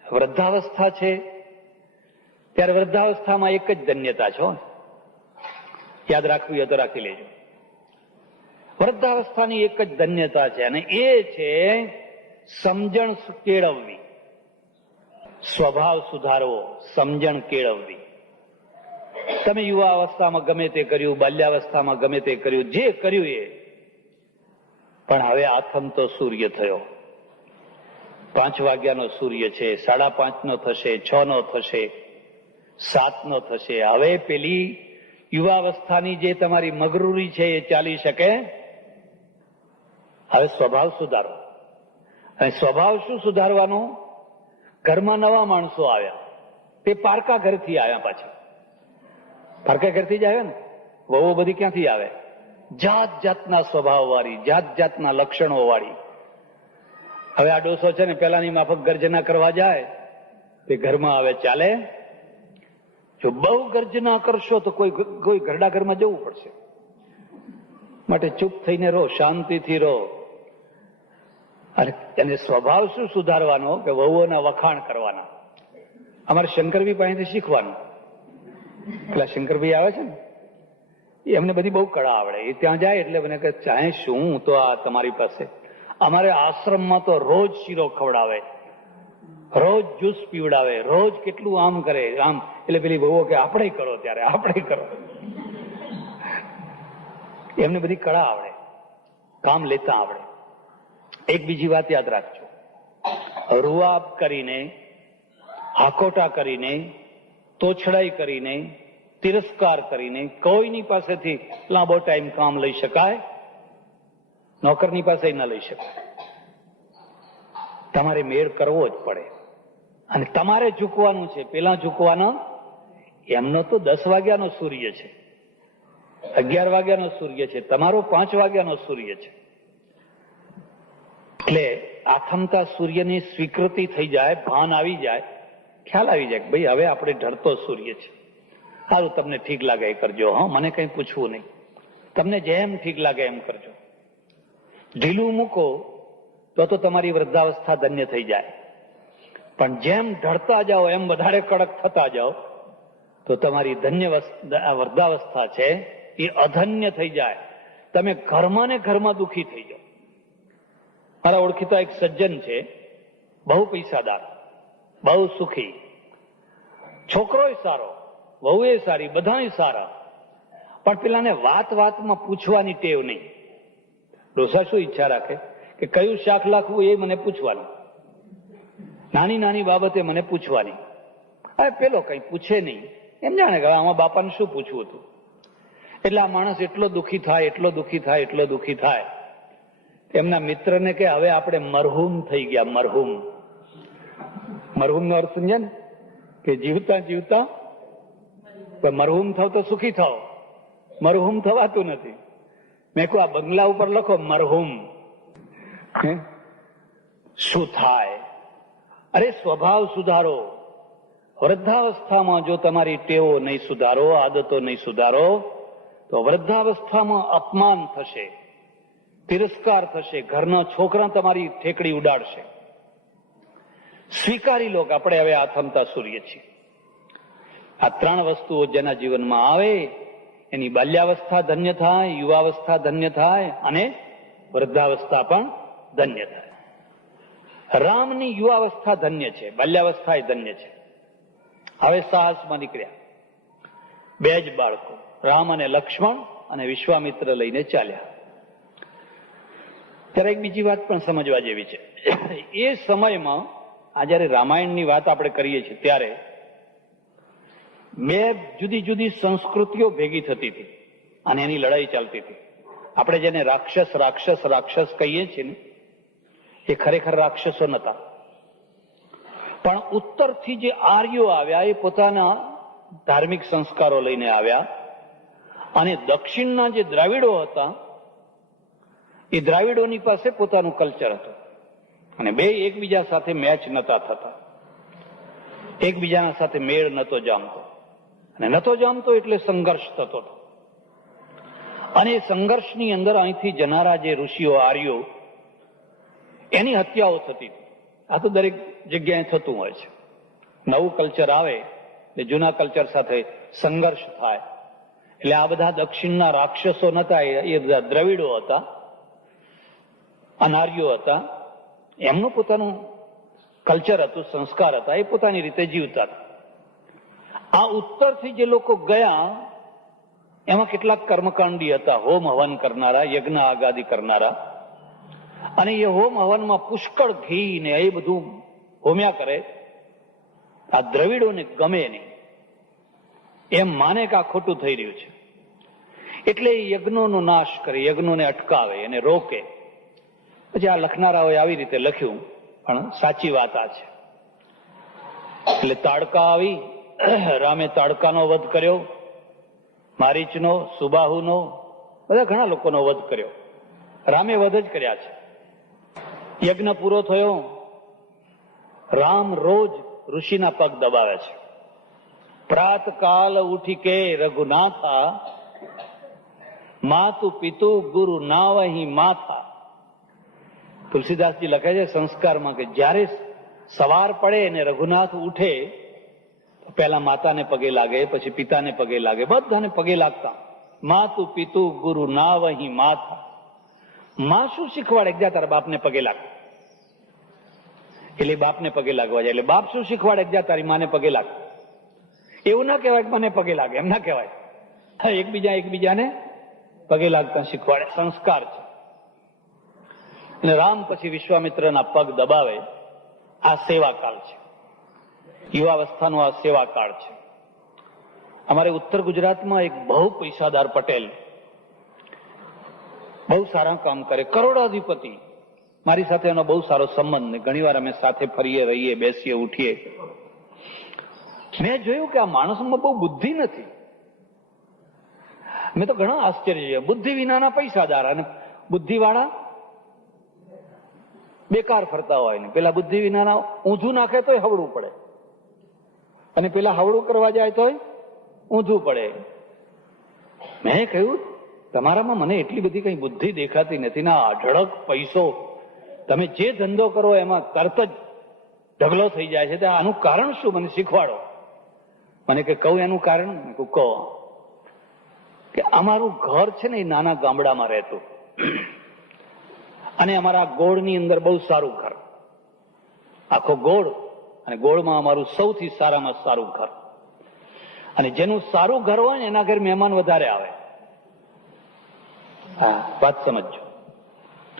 વૃદ્ધાવસ્થા છે ત્યારે વૃદ્ધાવસ્થામાં એક જ ધન્યતા છે, યાદ રાખવી હોય તો રાખી લેજો. વૃદ્ધાવસ્થાની એક જ ધન્યતા છે, અને એ છે સમજણ કેળવવી, સ્વભાવ સુધારવો, સમજણ કેળવવી. તમે યુવા અવસ્થામાં ગમે તે કર્યું, બાલ્યાવસ્થામાં ગમે તે કર્યું, જે કર્યું એ, પણ હવે આથમતો સૂર્ય થયો. 5 વાગ્યાનો સૂર્ય છે, 5:30 થશે, 6 થશે, 7 થશે. હવે પેલી યુવાવસ્થાની જે તમારી મગરૂરી છે એ ચાલી શકે. હવે સ્વભાવ સુધારો. અને સ્વભાવ શું સુધારવાનો? ઘરમાં નવા માણસો આવ્યા, તે પારકા ઘરથી આવ્યા. પાછા પારકા ઘરથી જ આવ્યા ને, વહુ બધી ક્યાંથી આવે? જાત જાતના સ્વભાવ વાળી, જાત જાતના લક્ષણો વાળી. હવે આ ડોસો છે ને પેલાની માફક ગર્જના કરવા જાય તે ઘરમાં આવે, ચાલે? જો બહુ ગર્જના કરશો તો કોઈ ઘરડા ઘરમાં જવું પડશે. માટે ચૂપ થઈને રહો, શાંતિથી રહો. અને સ્વભાવ શું સુધારવાનો? કે વહુઓના વખાણ કરવાના. અમારે શંકરભાઈ પાસેથી શીખવાનું. પેલા શંકરભાઈ આવે છે ને, એમને બધી બહુ કળા આવડે. એ ત્યાં જાય એટલે મને કહે, ચાહે શું તો આ તમારી પાસે. અમારે આશ્રમમાં તો રોજ શીરો ખવડાવે, રોજ જ્યુસ પીવડાવે, રોજ કેટલું આમ કરે, આમ. એટલે પેલી બહુ કે આપણે કરો, ત્યારે આપણે કરો. એમને બધી કળા આવડે, કામ લેતા આવડે. એક બીજી વાત યાદ રાખજો, રૂઆબ કરીને હાકોટા કરીને, તોછડાઈ કરીને, તિરસ્કાર કરીને કોઈની પાસેથી લાંબો ટાઈમ કામ લઈ શકાય? નોકરની પાસે ન લઈ શકાય. તમારે મેળ કરવો જ પડે અને તમારે ઝૂકવાનું છે. પેલા ઝૂકવાના, એમનો તો 10 વાગ્યાનો સૂર્ય છે, 11 વાગ્યાનો સૂર્ય છે, તમારો 5 વાગ્યાનો સૂર્ય છે. એટલે આથમતા સૂર્યની સ્વીકૃતિ થઈ જાય, ભાન આવી જાય, ખ્યાલ આવી જાય કે ભાઈ હવે આપણે ઢળતો સૂર્ય છે. સારું, તમને ઠીક લાગે એ કરજો, હા, મને કઈ પૂછવું નહીં. તમને જેમ ઠીક લાગે એમ કરજો. ઢીલું મૂકો તો તમારી વૃદ્ધાવસ્થા ધન્ય થઈ જાય. પણ જેમ ઢળતા જાઓ એમ વધારે કડક થતા જાઓ તો તમારી ધન્ય વૃદ્ધાવસ્થા છે એ અધન્ય થઈ જાય. તમે ઘરમાં ને ઘરમાં દુઃખી થઈ જાઓ. મારા ઓળખીતા એક સજ્જન છે, બહુ પૈસાદાર, બહુ સુખી, છોકરોય સારો, વહુએ સારી, બધાય સારા, પણ પેલાને વાત વાતમાં પૂછવાની ટેવ નહીં. ડોસા શું ઈચ્છા રાખે કે કયું શાક લાખવું એ મને પૂછવાનું, નાની નાની બાબતે મને પૂછવાની. હવે પેલો કઈ પૂછે નહીં, એમ જાણે કે આમાં બાપાને શું પૂછવું હતું. એટલે આ માણસ એટલો દુઃખી થાય, એટલો દુઃખી થાય, એટલો દુઃખી થાય, એમના મિત્રને કે હવે આપણે મરહૂમ થઈ ગયા. મરહૂમ, મરહૂમ નો અર્થ સમજ્યા ને, કે જીવતા જીવતા મરહૂમ થાવ તો સુખી થાવ, મરહૂમ થવાતું નથી. મેં કહું આ બંગલા ઉપર લખો મરહૂમ. શું થાય? અરે સ્વભાવ સુધારો. વૃદ્ધાવસ્થામાં જો તમારી ટેવો નહીં સુધારો, આદતો નહીં સુધારો, તો વૃદ્ધાવસ્થામાં અપમાન થશે, તિરસ્કાર થશે, ઘરના છોકરા તમારી ઠેકડી ઉડાડશે. સ્વીકારી લો કે આપણે હવે આથમતા સૂર્ય છીએ. આ 3 વસ્તુઓ જેના જીવનમાં આવે એની બાલ્યાવસ્થા ધન્ય થાય, યુવાવસ્થા ધન્ય થાય અને વૃદ્ધાવસ્થા પણ ધન્ય થાય. રામની યુવાવસ્થા ધન્ય છે, બાલ્યાવસ્થા એ ધન્ય છે. હવે સાહસમાં નીકળ્યા. 2 જ બાળકો, રામ અને લક્ષ્મણ, અને વિશ્વામિત્ર લઈને ચાલ્યા. ત્યારે એક બીજી વાત પણ સમજવા જેવી છે. એ સમયમાં આ જયારે રામાયણની વાત આપણે કરીએ છીએ ત્યારે 2 જુદી જુદી સંસ્કૃતિઓ ભેગી થતી હતી અને એની લડાઈ ચાલતી હતી. આપણે જેને રાક્ષસ રાક્ષસ રાક્ષસ કહીએ છીએ ને, એ ખરેખર રાક્ષસો નતા. પણ ઉત્તરથી જે આર્યો આવ્યા એ પોતાના ધાર્મિક સંસ્કારો લઈને આવ્યા, અને દક્ષિણના જે દ્રાવિડો હતા એ દ્રાવિડોની પાસે પોતાનું કલ્ચર હતું, અને 2 એકબીજા સાથે મેચ નતા થતા, એકબીજાના સાથે મેળ નતો જામતો, અને નતો જામતો એટલે સંઘર્ષ થતો હતો. અને એ સંઘર્ષની અંદર અહીંથી જનારા જે ઋષિઓ આર્યો, એની હત્યાઓ થતી હતી. આ તો દરેક જગ્યાએ થતું હોય છે. નવું કલ્ચર આવે એટલે જૂના કલ્ચર સાથે સંઘર્ષ થાય. એટલે આ બધા દક્ષિણના રાક્ષસો નતા, એ બધા દ્રવિડો હતા, અનાર્યો હતા. એમનું પોતાનું કલ્ચર હતું, સંસ્કાર હતા, એ પોતાની રીતે જીવતા હતા. આ ઉત્તરથી જે લોકો ગયા એમાં કેટલાક કર્મકાંડી હતા, હોમ હવન કરનારા, યજ્ઞ આગાદી કરનારા, અને એ હોમ હવનમાં પુષ્કળ ઘી ને એ બધું હોમ્યા કરે. આ દ્રવિડોને ગમે નહીં, એમ માને કે આ ખોટું થઈ રહ્યું છે, એટલે એ યજ્ઞોનો નાશ કરે, યજ્ઞોને અટકાવે, એને રોકે. પછી આ લખનારાઓએ આવી રીતે લખ્યું, પણ સાચી વાત આ છે. એટલે તાડકા આવી, રામે તાડકાનો વધ કર્યો, મારીચનો, સુબાહુનો, બધા ઘણા લોકોનો વધ કર્યો. રામે વધ જ કર્યા છે. યજ્ઞ પૂરો થયો, રામ રોજ ઋષિના પગ દબાવે છે. પ્રાતકાલ ઉઠી કે રઘુનાથા, માતુ પિતુ ગુરુ નાવહી માથા. તુલસીદાસજી લખે છે સંસ્કારમાં કે જ્યારે સવાર પડે ને રઘુનાથ ઉઠે તો પહેલા માતાને પગે લાગે, પછી પિતાને પગે લાગે, બધાને પગે લાગતા. માતુ પિતુ ગુરુ નાવહી માથા. માં શું શીખવાડે? જા તારા બાપને પગે લાગ. એટલે બાપને પગે લાગવા જાય. એટલે બાપ શું શીખવાડે? જા તારી માને પગે લાગ. એવું ના કહેવાય કે મને પગે લાગે, એમ ના કહેવાય. એકબીજાને પગે લાગતા શીખવાડે, સંસ્કાર છે. અને રામ પછી વિશ્વામિત્રના પગ દબાવે, આ સેવાકાલ છે. યુવાવસ્થાનો આ સેવા કાળ છે. અમારે ઉત્તર ગુજરાતમાં એક બહુ પૈસાદાર પટેલ, બહુ સારા કામ કરે, કરોડાધિપતિ, મારી સાથે એનો બહુ સારો સંબંધ ને ઘણી વાર અમે સાથે ફરીએ, રહીએ, બેસીએ, ઉઠીએ. મેં જોયું કે આ માણસમાં બહુ બુદ્ધિ નથી. મેં તો ઘણા આશ્ચર્ય છે. બુદ્ધિ વિનાના પૈસાદાર અને બુદ્ધિવાળા બેકાર ફરતા હોય ને પેલા બુદ્ધિ વિનાના ઊંધું નાખે તોય હવળું પડે અને પેલા હવળું કરવા જાય તોય ઊંધું પડે. મેં કહ્યું તમારામાં મને એટલી બધી કઈ બુદ્ધિ દેખાતી નથી ને આ અઢળક પૈસો, તમે જે ધંધો કરો એમાં તરત જ ઢગલો થઈ જાય છે, આનું કારણ શું મને શીખવાડો. મને કે કહું એનું કારણ? કહો કે અમારું ઘર છે ને એ નાના ગામડામાં રહેતું અને અમારા ગોળની અંદર બહુ સારું ઘર, આખો ગોળ, અને ગોળમાં અમારું સૌથી સારામાં સારું ઘર. અને જેનું સારું ઘર હોય ને એના ઘર મહેમાન વધારે આવે. હા, વાત સમજો.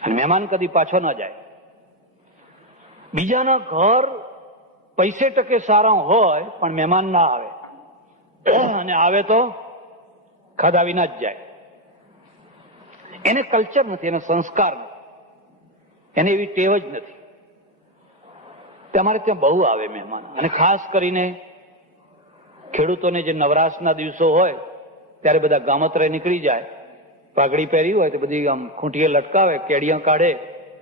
અને મહેમાન કદી પાછો ના જાય. બીજાના ઘર પૈસે ટકે સારા હોય પણ મહેમાન ના આવે, અને આવે તો ખાધા વિના જ જાય. એને કલ્ચર નથી, એને સંસ્કાર નથી, એને એવી ટેવ જ નથી. તમારે ત્યાં બહુ આવે મહેમાન. અને ખાસ કરીને ખેડૂતોને જે નવરાશના દિવસો હોય ત્યારે બધા ગામત્રે નીકળી જાય, પાઘડી પહેરી હોય તો બધી આમ ખૂંટીએ લટકાવે, કેડિયા કાઢે,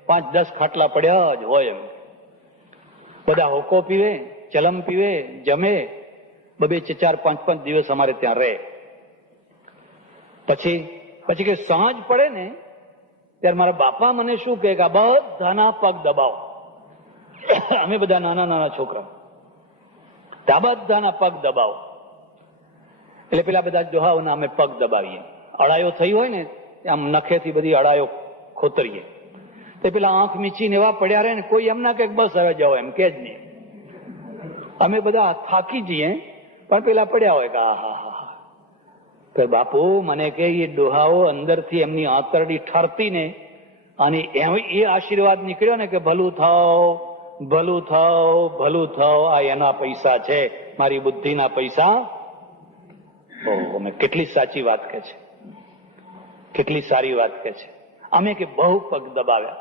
5-10 ખાટલા પડ્યા જ હોય એમ. બધા હોકો પીવે, ચલમ પીવે, જમે, 2-4-5 દિવસ અમારે ત્યાં રહે. પછી કે સાંજ પડે ને ત્યારે મારા બાપા મને શું કહે કે આ બધાના પગ દબાવો. અમે બધા નાના નાના છોકરા, આ બધાના પગ દબાવો. એટલે પેલા બધા ડોહાઓના અમે પગ દબાવીએ. અડાયો થઈ હોય ને આમ નખેથી બધી અડાયો ખોતરીએ. તો પેલા આંખ મીચીને એવા પડ્યા રહે ને, કોઈ એમ ના કે બસ હવે જાઓ એમ કે જ નહીં. અમે બધા થાકી જઈએ પણ પેલા પડ્યા હોય કે હા હા હા. તો બાપુ મને કે એ ડોહાઓ અંદરથી એમની આંતરડી ઠરતી ને, અને એ આશીર્વાદ નીકળ્યો ને કે ભલું થાવ, ભલું થાવ, ભલું થાવ, આ એના પૈસા છે, મારી બુદ્ધિના પૈસા. ઓહો, કેટલી સાચી વાત કે છે, કેટલી સારી વાત કે છે. અમે કે બહુ પગ દબાવ્યા,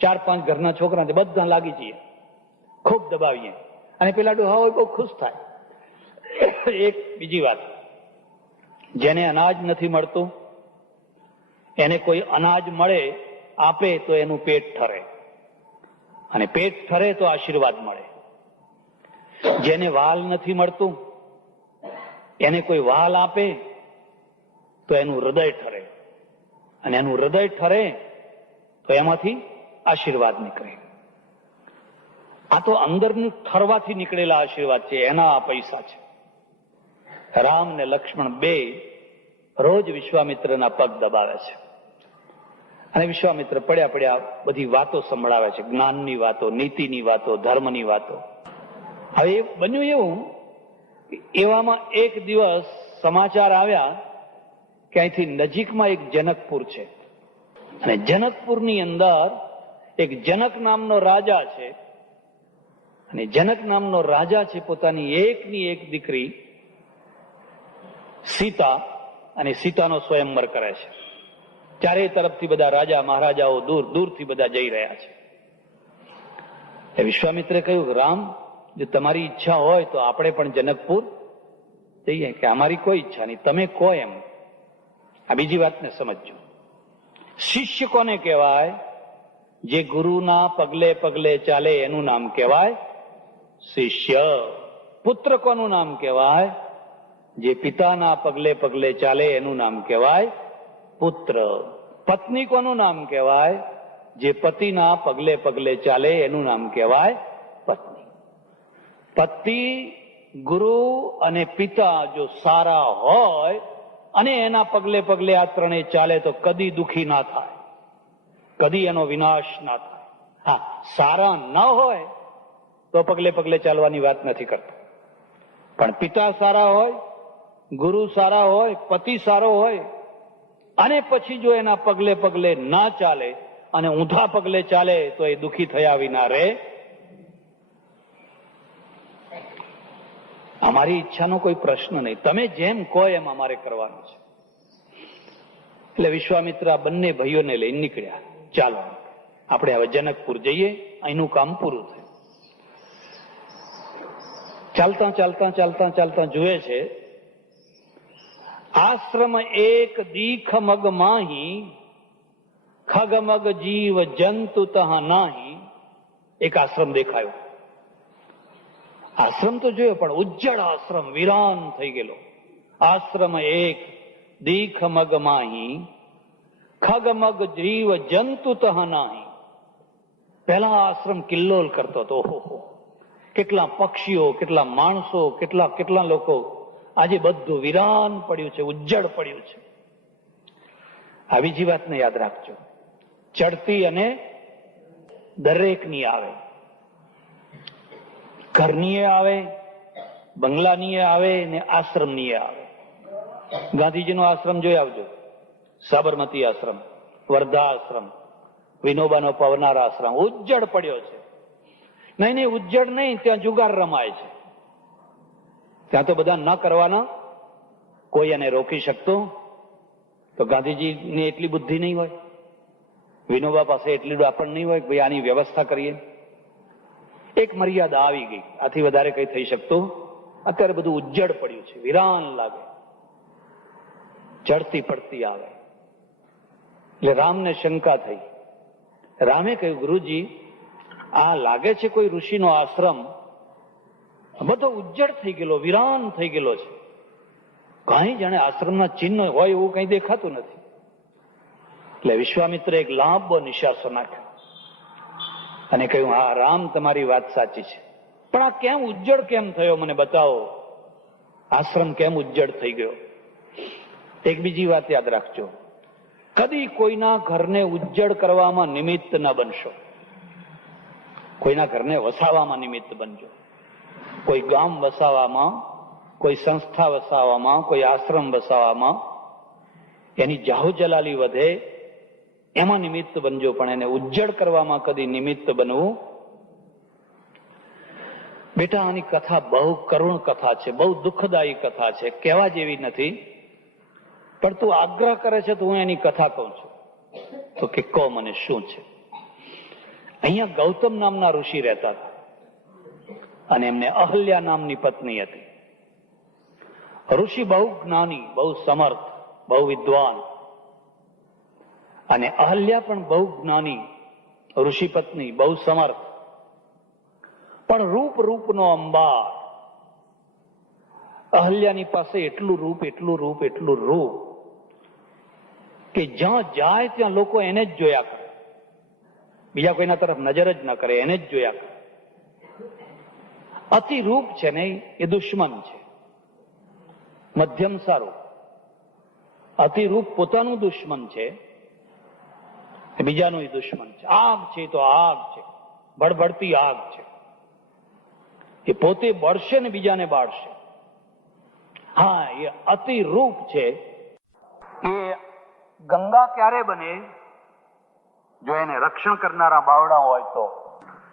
4-5 ઘરના છોકરા બધા લાગી જઈએ, ખૂબ દબાવીએ, અને પેલા ડોહાઓ બહુ ખુશ થાય. એક બીજી વાત, જેને અનાજ નથી મળતું એને કોઈ અનાજ મળે આપે તો એનું પેટ ઠરે, અને પેટ ઠરે તો આશીર્વાદ મળે. જેને વાલ નથી મળતું એને કોઈ વાલ આપે તો એનું હૃદય ઠરે, અને એનું હૃદય ઠરે તો એમાંથી આશીર્વાદ નીકળે. આ તો અંદરનું ઠરવાથી નીકળેલા આશીર્વાદ છે, એના આ પૈસા છે. રામ ને લક્ષ્મણ 2 રોજ વિશ્વામિત્રના પગ દબાવે છે, અને વિશ્વામિત્ર પડ્યા પડ્યા બધી વાતો સંભળાવે છે, જ્ઞાનની વાતો, નીતિની વાતો, ધર્મની વાતો. હવે બન્યું એવું, એવામાં એક દિવસ સમાચાર આવ્યા કે અહીંથી નજીકમાં એક જનકપુર છે, અને જનકપુરની અંદર એક જનક નામનો રાજા છે, અને જનક નામનો રાજા છે પોતાની એકની એક દીકરી સીતા, અને સીતાનો સ્વયંવર કરે છે. ચારે તરફથી બધા રાજા મહારાજાઓ દૂર દૂરથી બધા જઈ રહ્યા છે. એ વિશ્વામિત્રે કહ્યું, રામ, જો તમારી ઈચ્છા હોય તો આપણે પણ જનકપુર જઈએ. કે અમારી કોઈ ઈચ્છા નહીં, તમે કહો એમ. આ બીજી વાતને સમજો. શિષ્ય કોને કહેવાય? જે ગુરુના પગલે પગલે ચાલે એનું નામ કહેવાય શિષ્ય. પુત્ર કોનું નામ કહેવાય? જે પિતાના પગલે પગલે ચાલે એનું નામ કહેવાય પુત્ર. પત્ની કોનું નામ કહેવાય? જે પતિના પગલે પગલે ચાલે એનું નામ કહેવાય પત્ની. પતિ, ગુરુ અને પિતા જો સારા હોય અને એના પગલે પગલે આ ત્રણેય ચાલે તો કદી દુખી ના થાય, કદી એનો વિનાશ ના થાય. હા, સારા ન હોય તો પગલે પગલે ચાલવાની વાત નથી કરતો, પણ પિતા સારા હોય, ગુરુ સારા હોય, પતિ સારો હોય, અને પછી જો એના પગલે પગલે ના ચાલે અને ઊંધા પગલે ચાલે તો એ દુખી થયા વિના રહે. અમારી ઈચ્છાનો કોઈ પ્રશ્ન નહીં, તમે જેમ કહો એમ અમારે કરવાનું છે. એટલે વિશ્વામિત્ર આ બંને ભાઈઓને લઈને નીકળ્યા. ચાલો આપણે હવે જનકપુર જઈએ, અહીંનું કામ પૂરું થયું. ચાલતા ચાલતા ચાલતા ચાલતા જુએ છે, આશ્રમ એક દીખ મગ માહી, ખગમગ જીવ જંતુ તહ નાહી. એક આશ્રમ દેખાયો. આશ્રમ તો જોયો, પણ ઉજ્જડ આશ્રમ, વિરાન થઈ ગયેલો. આશ્રમ એક દીખ મગ માહી, ખગમગ જીવ જંતુ તહ નાહી. પહેલા આશ્રમ કિલ્લોલ કરતો હતો. ઓહો, કેટલા પક્ષીઓ, કેટલા માણસો, કેટલા લોકો. આજે બધું વિરાન પડ્યું છે, ઉજ્જડ પડ્યું છે. આ બીજી વાતને યાદ રાખજો, ચડતી અને દરેકની આવે, ઘરની આવે, બંગલાની આવે ને આશ્રમની આવે. ગાંધીજીનો આશ્રમ જોઈ આવજો, સાબરમતી આશ્રમ, વર્ધા આશ્રમ, વિનોબાનો પવનાર આશ્રમ. ઉજ્જડ પડ્યો છે. નહીં, ઉજ્જડ નહીં, ત્યાં જુગાર રમાય છે. ત્યાં તો બધા ન કરવાના, કોઈ એને રોકી શકતો. તો ગાંધીજીની એટલી બુદ્ધિ નહીં હોય, વિનોબા પાસે એટલી ડાપણ નહીં હોય કે ભાઈ આની વ્યવસ્થા કરીએ. એક મર્યાદા આવી ગઈ, આથી વધારે કઈ થઈ શકતું. અત્યારે બધું ઉજ્જડ પડ્યું છે, વિરાન લાગે, ચડતી પડતી આવે. એટલે રામને શંકા થઈ. રામે કહ્યું, ગુરુજી, આ લાગે છે કોઈ ઋષિનો આશ્રમ, બધો ઉજ્જડ થઈ ગયેલો, વિરાન થઈ ગયેલો છે. કઈ જાણે આશ્રમના ચિહ્ન હોય એવું કઈ દેખાતું નથી. એટલે વિશ્વામિત્રે એક લાંબો નિશાસો નાખ્યો અને કહ્યું, હા રામ, તમારી વાત સાચી છે, પણ આ કેમ ઉજ્જડ કેમ થયો, મને બતાવો. આશ્રમ કેમ ઉજ્જડ થઈ ગયો? એક બીજી વાત યાદ રાખજો, કદી કોઈના ઘરને ઉજ્જડ કરવામાં નિમિત્ત ન બનશો. કોઈના ઘરને વસાવવામાં નિમિત્ત બનજો. કોઈ ગામ વસાવવામાં, કોઈ સંસ્થા વસાવવામાં, કોઈ આશ્રમ વસાવવામાં એની જાહો જલાલી વધે એમાં નિમિત્ત બનજો, પણ એને ઉજ્જડ કરવામાં કદી નિમિત્ત બનવું. બેટા, આની કથા બહુ કરુણ કથા છે, બહુ દુઃખદાયી કથા છે, કહેવા જેવી નથી. પણ તું આગ્રહ કરે છે તો હું એની કથા કહું છું. તો કે કહો મને, શું છે? અહીંયા ગૌતમ નામના ઋષિ રહેતા હતા અને એમને અહલ્યા નામની પત્ની હતી. ઋષિ બહુ જ્ઞાની, બહુ સમર્થ, બહુ વિદ્વાન, અને અહલ્યા પણ બહુ જ્ઞાની, ઋષિ પત્ની બહુ સમર્થ, પણ રૂપનો અંબાર. અહલ્યાની પાસે એટલું રૂપ કે જ્યાં જાય ત્યાં લોકો એને જ જોયા કરે, બીજા કોઈના તરફ નજર જ ન કરે, એને જ જોયા કરે. અતિ રૂપ છે ને એ દુશ્મન છે, મધ્યમ સારું. અતિ રૂપ પોતાનું દુશ્મન છે, બીજાનું દુશ્મન છે. આગ છે તો આગ છે, ભડભડતી આગ છે. એ પોતે બળશે ને બીજાને બાળશે. હા, એ અતિ રૂપ છે. એ ગંગા ક્યારે બને? જો એને રક્ષણ કરનારા બાવડા હોય તો.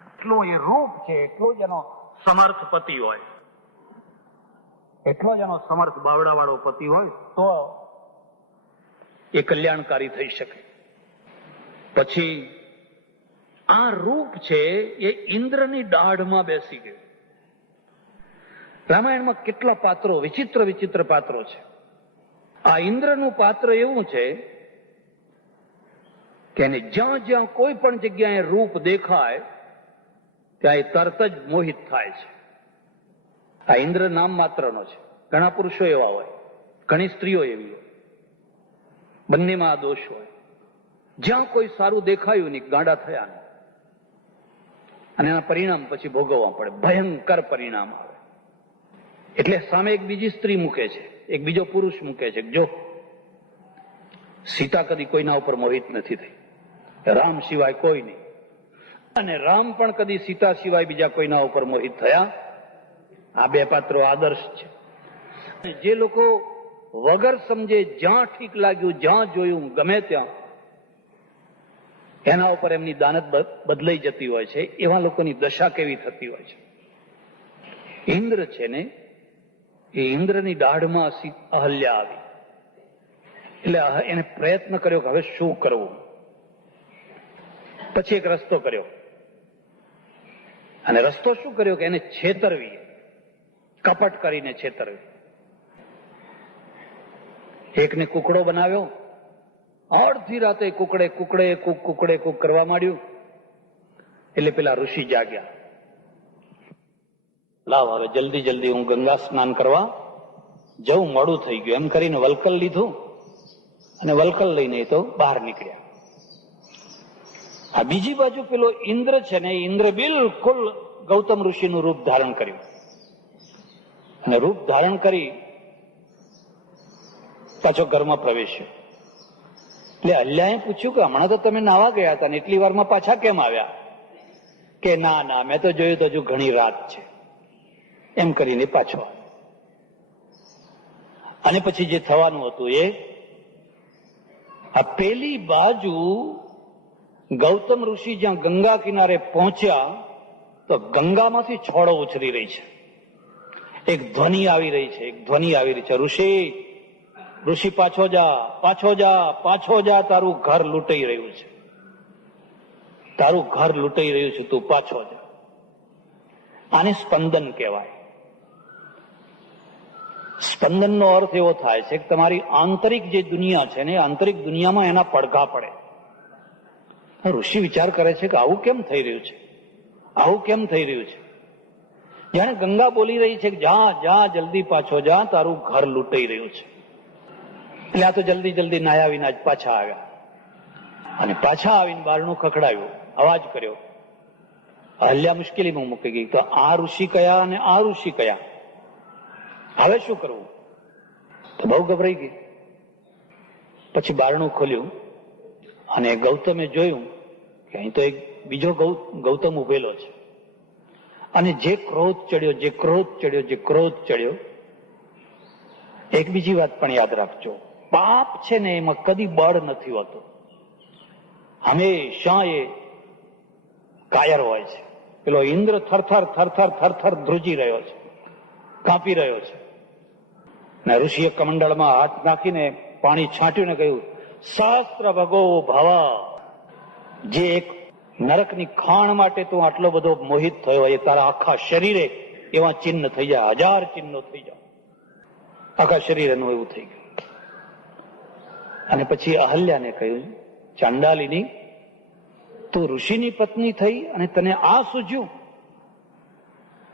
એટલું એ રૂપ છે, એટલો જ એનો સમર્થ પતિ હોય, એટલો જ એનો સમર્થ બાવડા વાળો પતિ હોય તો એ કલ્યાણકારી થઈ શકે. પછી આ રૂપ છે એ ઇન્દ્રની દાઢમાં બેસી ગયું. રામાયણમાં કેટલા પાત્રો, વિચિત્ર પાત્રો છે. આ ઇન્દ્રનું પાત્ર એવું છે કે એને જ્યાં કોઈ પણ જગ્યાએ રૂપ દેખાય ત્યાં એ તરત જ મોહિત થાય છે. આ ઇન્દ્ર નામ માત્રનો છે. ઘણા પુરુષો એવા હોય, ઘણી સ્ત્રીઓ એવી હોય, બંનેમાં આ દોષ હોય. જ્યાં કોઈ સારું દેખાયું નહીં, ગાંડા થયા નહીં, અને એના પરિણામ પછી ભોગવવા પડે, ભયંકર પરિણામ આવે. એટલે સામે એક બીજી સ્ત્રી મૂકે છે, એક બીજો પુરુષ મૂકે છે. જો સીતા કદી કોઈના ઉપર મોહિત નથી થઈ, રામ સિવાય કોઈ નહીં, અને રામ પણ કદી સીતા સિવાય બીજા કોઈના ઉપર મોહિત થયા. આ બે પાત્રો આદર્શ છે. જે લોકો વગર સમજે જ્યાં ઠીક લાગ્યું, જ્યાં જોયું, ગમે ત્યાં એના ઉપર એમની દાનત બદલાઈ જતી હોય છે. એવા લોકોની દશા કેવી થતી હોય છે. ઇન્દ્ર છે ને એ ઇન્દ્રની દાઢમાં અહલ્યા આવી. એટલે એને પ્રયત્ન કર્યો કે હવે શું કરવું. પછી એક રસ્તો કર્યો, અને રસ્તો શું કર્યો કે એને છેતરવી, કપટ કરીને છેતરવી. એકને કુકડો બનાવ્યો, અડધી રાતે કુકડે કુકડે કુક કુકડે કુક કરવા માંડ્યું. એટલે પેલા ઋષિ જાગ્યા, લાવ હવે જલ્દી જલ્દી હું ગંગા સ્નાન કરવા જવું, મોડું થઈ ગયું. એમ કરીને વલકલ લીધું અને વલકલ લઈને તો બહાર નીકળ્યા. આ બીજી બાજુ પેલો ઇન્દ્ર છે ને, ઇન્દ્ર બિલકુલ ગૌતમ ઋષિનું રૂપ ધારણ કર્યું, અને રૂપ ધારણ કરી પાછો ઘરમાં પ્રવેશ્યો. એટલે અલ્લાએ પૂછ્યું કે હમણાં તો તમે નાવા ગયા હતા ને એટલી વારમાં પાછા કેમ આવ્યા? કે ના ના, મેં તો જોયું તો હજુ ઘણી રાત છે, એમ કરીને પાછો. અને પછી જે થવાનું હતું એ, આ પેલી બાજુ ગૌતમ ઋષિ જ્યાં ગંગા કિનારે પહોંચ્યા તો ગંગામાંથી છોડો ઉછરી રહી છે. એક ધ્વનિ આવી રહી છે, એક ધ્વનિ આવી રહી છે, ઋષિ પાછો જા, પાછો જા, પાછો જા, તારું ઘર લૂંટાઈ રહ્યું છે, તારું ઘર લૂંટાઈ રહ્યું છે, તું પાછો જા. આને સ્પંદન કહેવાય. સ્પંદનનો અર્થ એવો થાય છે કે તમારી આંતરિક જે દુનિયા છે ને, આંતરિક દુનિયામાં એના પડઘા પડે. ઋષિ વિચાર કરે છે કે આવું કેમ થઈ રહ્યું છે, આવું કેમ થઈ રહ્યું છે. જાણે ગંગા બોલી રહી છે કે જા જા, જલ્દી પાછો જા, તારું ઘર લૂંટાઈ રહ્યું છે. એટલે આ તો જલ્દી જલ્દી નાયા વિના જ પાછા આવ્યા, અને પાછા આવીને બારણું ખખડાવ્યું, અવાજ કર્યો. અહલ્યા મુશ્કેલીમાં મૂકી ગઈ. તો આ ઋષિ કયા અને આ ઋષિ કયા, હવે શું કરવું? તો બહુ ગભરાઈ ગઈ. પછી બારણું ખોલ્યું અને ગૌતમે જોયું કે અહીં તો એક બીજો ગૌતમ ઉભેલો છે. અને જે ક્રોધ ચડ્યો, જે ક્રોધ ચડ્યો, જે ક્રોધ ચડ્યો. એક બીજી વાત પણ યાદ રાખજો, પાપ છે ને એમાં કદી બળ નથી હોતું, હંમેશા એ કાયર હોય છે. પેલો ઇન્દ્ર થરથર થરથર થરથર ધ્રુજી રહ્યો છે, કાંપી રહ્યો છે. ને ઋષિએ કમંડળમાં હાથ નાખીને પાણી છાંટ્યું ને કહ્યું, સહસ્ત્ર ભગો ભવા. જે એક નરકની ખાણ માટે તું આટલો બધો મોહિત થયો, એ તારા આખા શરીરે એવા ચિહ્ન થઈ જાય, 1000 ચિહ્નો થઈ જાય, આખા શરીરનું એવું થઈ ગયું. અને પછી અહલ્યાને કહ્યું, ચાંડાલીની, તું ઋષિની પત્ની થઈ અને તને આ સૂઝ્યું?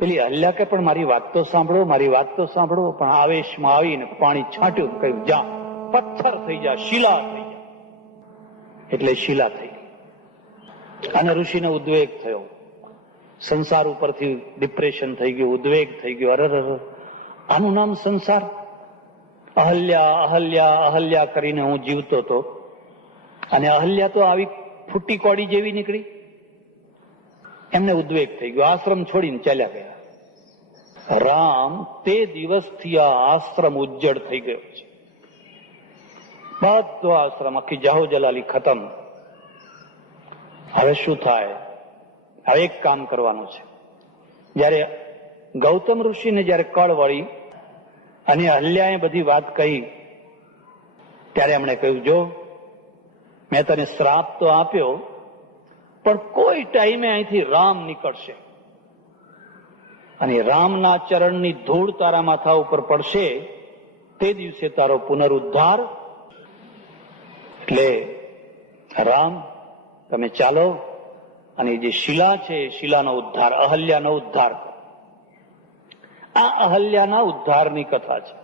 પેલી અહલ્યા કે પણ મારી વાત તો સાંભળો, મારી વાત તો સાંભળો. પણ આવેશમાં આવીને પાણી છાંટ્યું, કહ્યું જા, પથ્થર થઈ જા, શિલા થઈ જા. એટલે શિલા થઈ. અને ઋષિને ઉદ્વેગ થયો, સંસાર ઉપરથી ડિપ્રેશન થઈ ગયું, ઉદ્વેગ થઈ ગયો. અરર, આનું નામ સંસાર? અહલ્યા અહલ્યા અહલ્યા કરીને હું જીવતો હતો, અને અહલ્યા તો આવી ફૂટી કોડી જેવી નીકળી. એમને ઉદ્વેગ થઈ ગયો, આશ્રમ છોડીને ચાલ્યા ગયા. રામ તે દિવસથી આ આશ્રમ ઉજ્જડ થઈ ગયો છે. બધો આશ્રમ, આખી જાહો જલાલી ખતમ. હવે શું થાય? હવે એક કામ કરવાનું છે. જયારે ગૌતમ ઋષિને જયારે કળ વળી અને અહલ્યાએ બધી વાત કહી, ત્યારે એમણે કહ્યું, જો મેં તને શ્રાપ તો આપ્યો, પણ કોઈ ટાઈમે અહીંથી રામ નીકળશે, અને રામના ચરણની ધૂળ તારા માથા ઉપર પડશે, તે દિવસે તારો પુનરુદ્ધાર. એટલે રામ, તમે ચાલો અને જે શિલા છે એ શિલાનો ઉદ્ધાર, અહલ્યાનો ઉદ્ધાર કરો. આ અહલ્યાના ઉદ્ધારની કથા છે.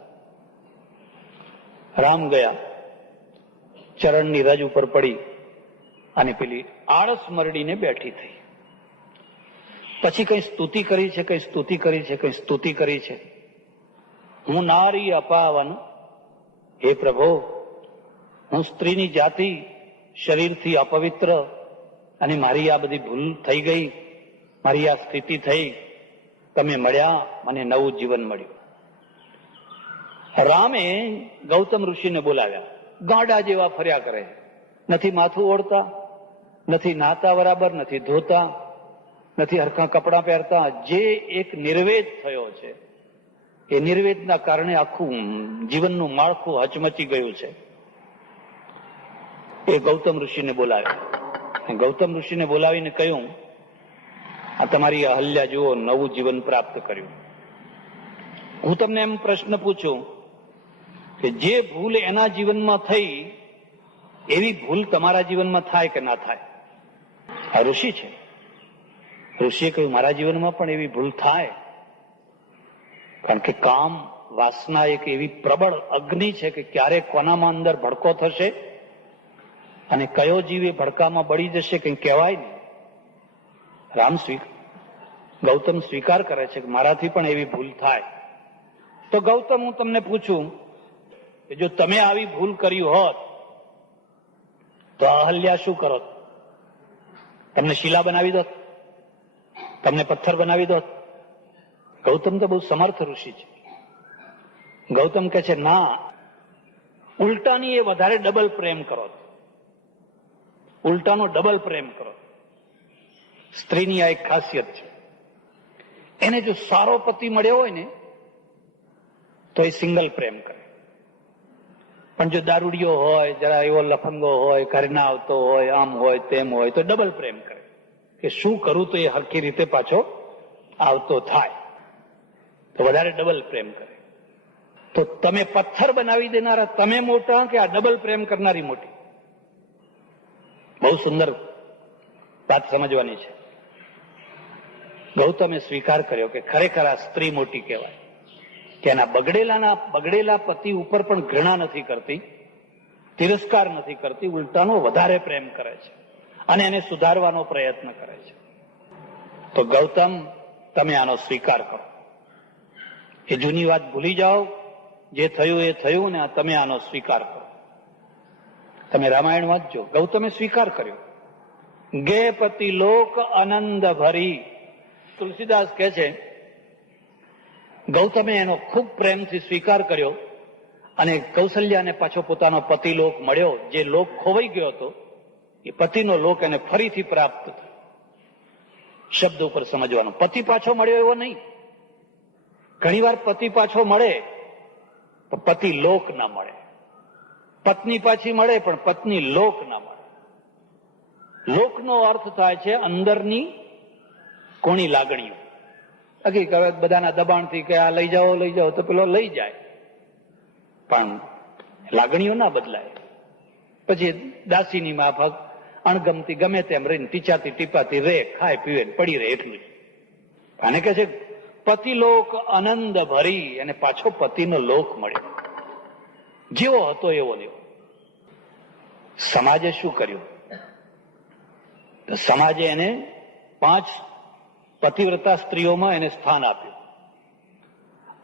રામ ગયા, ચરણની રજ ઉપર પડી અને પેલી આળસ મરડીને બેઠી થઈ. પછી કઈ સ્તુતિ કરી છે, કઈ સ્તુતિ કરી છે, કઈ સ્તુતિ કરી છે. હું નારી અપાવન, હે પ્રભુ, હું સ્ત્રીની જાતિ, શરીરથી અપવિત્ર, અને મારી આ બધી ભૂલ થઈ ગઈ, મારી આ સ્થિતિ થઈ, તમે મળ્યા, મને નવું જીવન મળ્યું. રામે ગૌતમ ઋષિને બોલાવ્યા. ગાંડા જેવા ફર્યા કરે, નથી માથું ઓળતા, નથી નાતા બરાબર, નથી ધોતા, નથી હરખા કપડા પહેરતા. જે એક નિર્વેદ થયો છે એ નિર્વેદના કારણે આખું જીવનનું માળખું હચમચી ગયું છે. એ ગૌતમ ઋષિને બોલાવ્યો. ગૌતમ ઋષિને બોલાવીને કહ્યું, આ તમારી અહલ્યા જુઓ, નવું જીવન પ્રાપ્ત કર્યું. હું તમને એમ પ્રશ્ન પૂછું કે જે ભૂલ એના જીવનમાં થઈ એવી ભૂલ તમારા જીવનમાં થાય કે ના થાય? આ ઋષિ છે. ઋષિએ કહ્યું, મારા જીવનમાં પણ એવી ભૂલ થાય. કારણ કે કામ, વાસના એક એવી પ્રબળ અગ્નિ છે કે ક્યારે કોનામાં અંદર ભડકો થશે અને કયો જીવ એ ભડકામાં બળી જશે કંઈ કહેવાય નહીં. ગૌતમ સ્વીકાર કરે છે કે મારાથી પણ એવી ભૂલ થાય. તો ગૌતમ, હું તમને પૂછું કે જો તમે આવી ભૂલ કરી હોત તો અહલ્યા શું કરો? તમને શિલા બનાવી દોત? તમને પથ્થર બનાવી દોત? ગૌતમ તો બહુ સમર્થ ઋષિ છે. ગૌતમ કહે છે, ના, ઉલટાની એ વધારે ડબલ પ્રેમ કરો. ઉલટાનો ડબલ પ્રેમ કરો. સ્ત્રીની આ એક ખાસિયત છે. એને જો સારો પતિ મળ્યો હોય ને તો એ સિંગલ પ્રેમ કરે. પણ જો દારૂડિયો હોય, જરા એવો લફંગો હોય, ઘરે ના આવતો હોય, આમ હોય તેમ હોય, તો ડબલ પ્રેમ કરે કે શું કરું તો એ હરખી રીતે પાછો આવતો થાય. તો વધારે ડબલ પ્રેમ કરે. તો તમે પથ્થર બનાવી દેનારા તમે મોટા કે આ ડબલ પ્રેમ કરનારી મોટી? બહુ સુંદર વાત સમજવાની છે. ગૌતમે સ્વીકાર કર્યો કે ખરેખર આ સ્ત્રી મોટી કહેવાય કે એના બગડેલા પતિ ઉપર પણ ઘૃણા નથી કરતી, તિરસ્કાર નથી કરતી, ઉલટાનો વધારે પ્રેમ કરે છે અને એને સુધારવાનો પ્રયત્ન કરે છે. તો ગૌતમ, તમે આનો સ્વીકાર કરો. એ જૂની વાત ભૂલી જાઓ, જે થયું એ થયું ને તમે આનો સ્વીકાર કરો. તમે રામાયણ વાંચજો. ગૌતમે સ્વીકાર કર્યો. ગે પતિ લોક આનંદ ભરી. તુલસીદાસ કહે છે, ગૌતમે એનો ખૂબ પ્રેમથી સ્વીકાર કર્યો અને કૌશલ્યાને પાછો પોતાનો પતિલોક મળ્યો. જે લોક ખોવાઈ ગયો હતો એ પતિનો લોક એને ફરીથી પ્રાપ્ત થયો. શબ્દ ઉપર સમજવાનો. પતિ પાછો મળ્યો એવો નહીં. ઘણીવાર પતિ પાછો મળે તો પતિ લોક ના મળે. પત્ની પાછી મળે પણ પત્ની લોક ના મળે. લોકનો અર્થ થાય છે અંદરની કોણી લાગણીઓ. હકીકત બધાના દબાણથી કે આ લઈ જાઓ તો પેલો લઈ જાય, પણ લાગણીઓ ના બદલાય. પછી દાસીની માફક અણગમતી ગમે તેમ રહીને ટીચાતી ટીપાતી રે, ખાય પીવે પડી રહે એટલું જ. આને કહે છે પતિલોક આનંદ ભરી. અને પાછો પતિનો લોક મળ્યો, જેવો હતો એવો લેવો. સમાજે શું કર્યું? તો સમાજે એને 5 પતિવ્રતા સ્ત્રીઓમાં એને સ્થાન આપ્યું.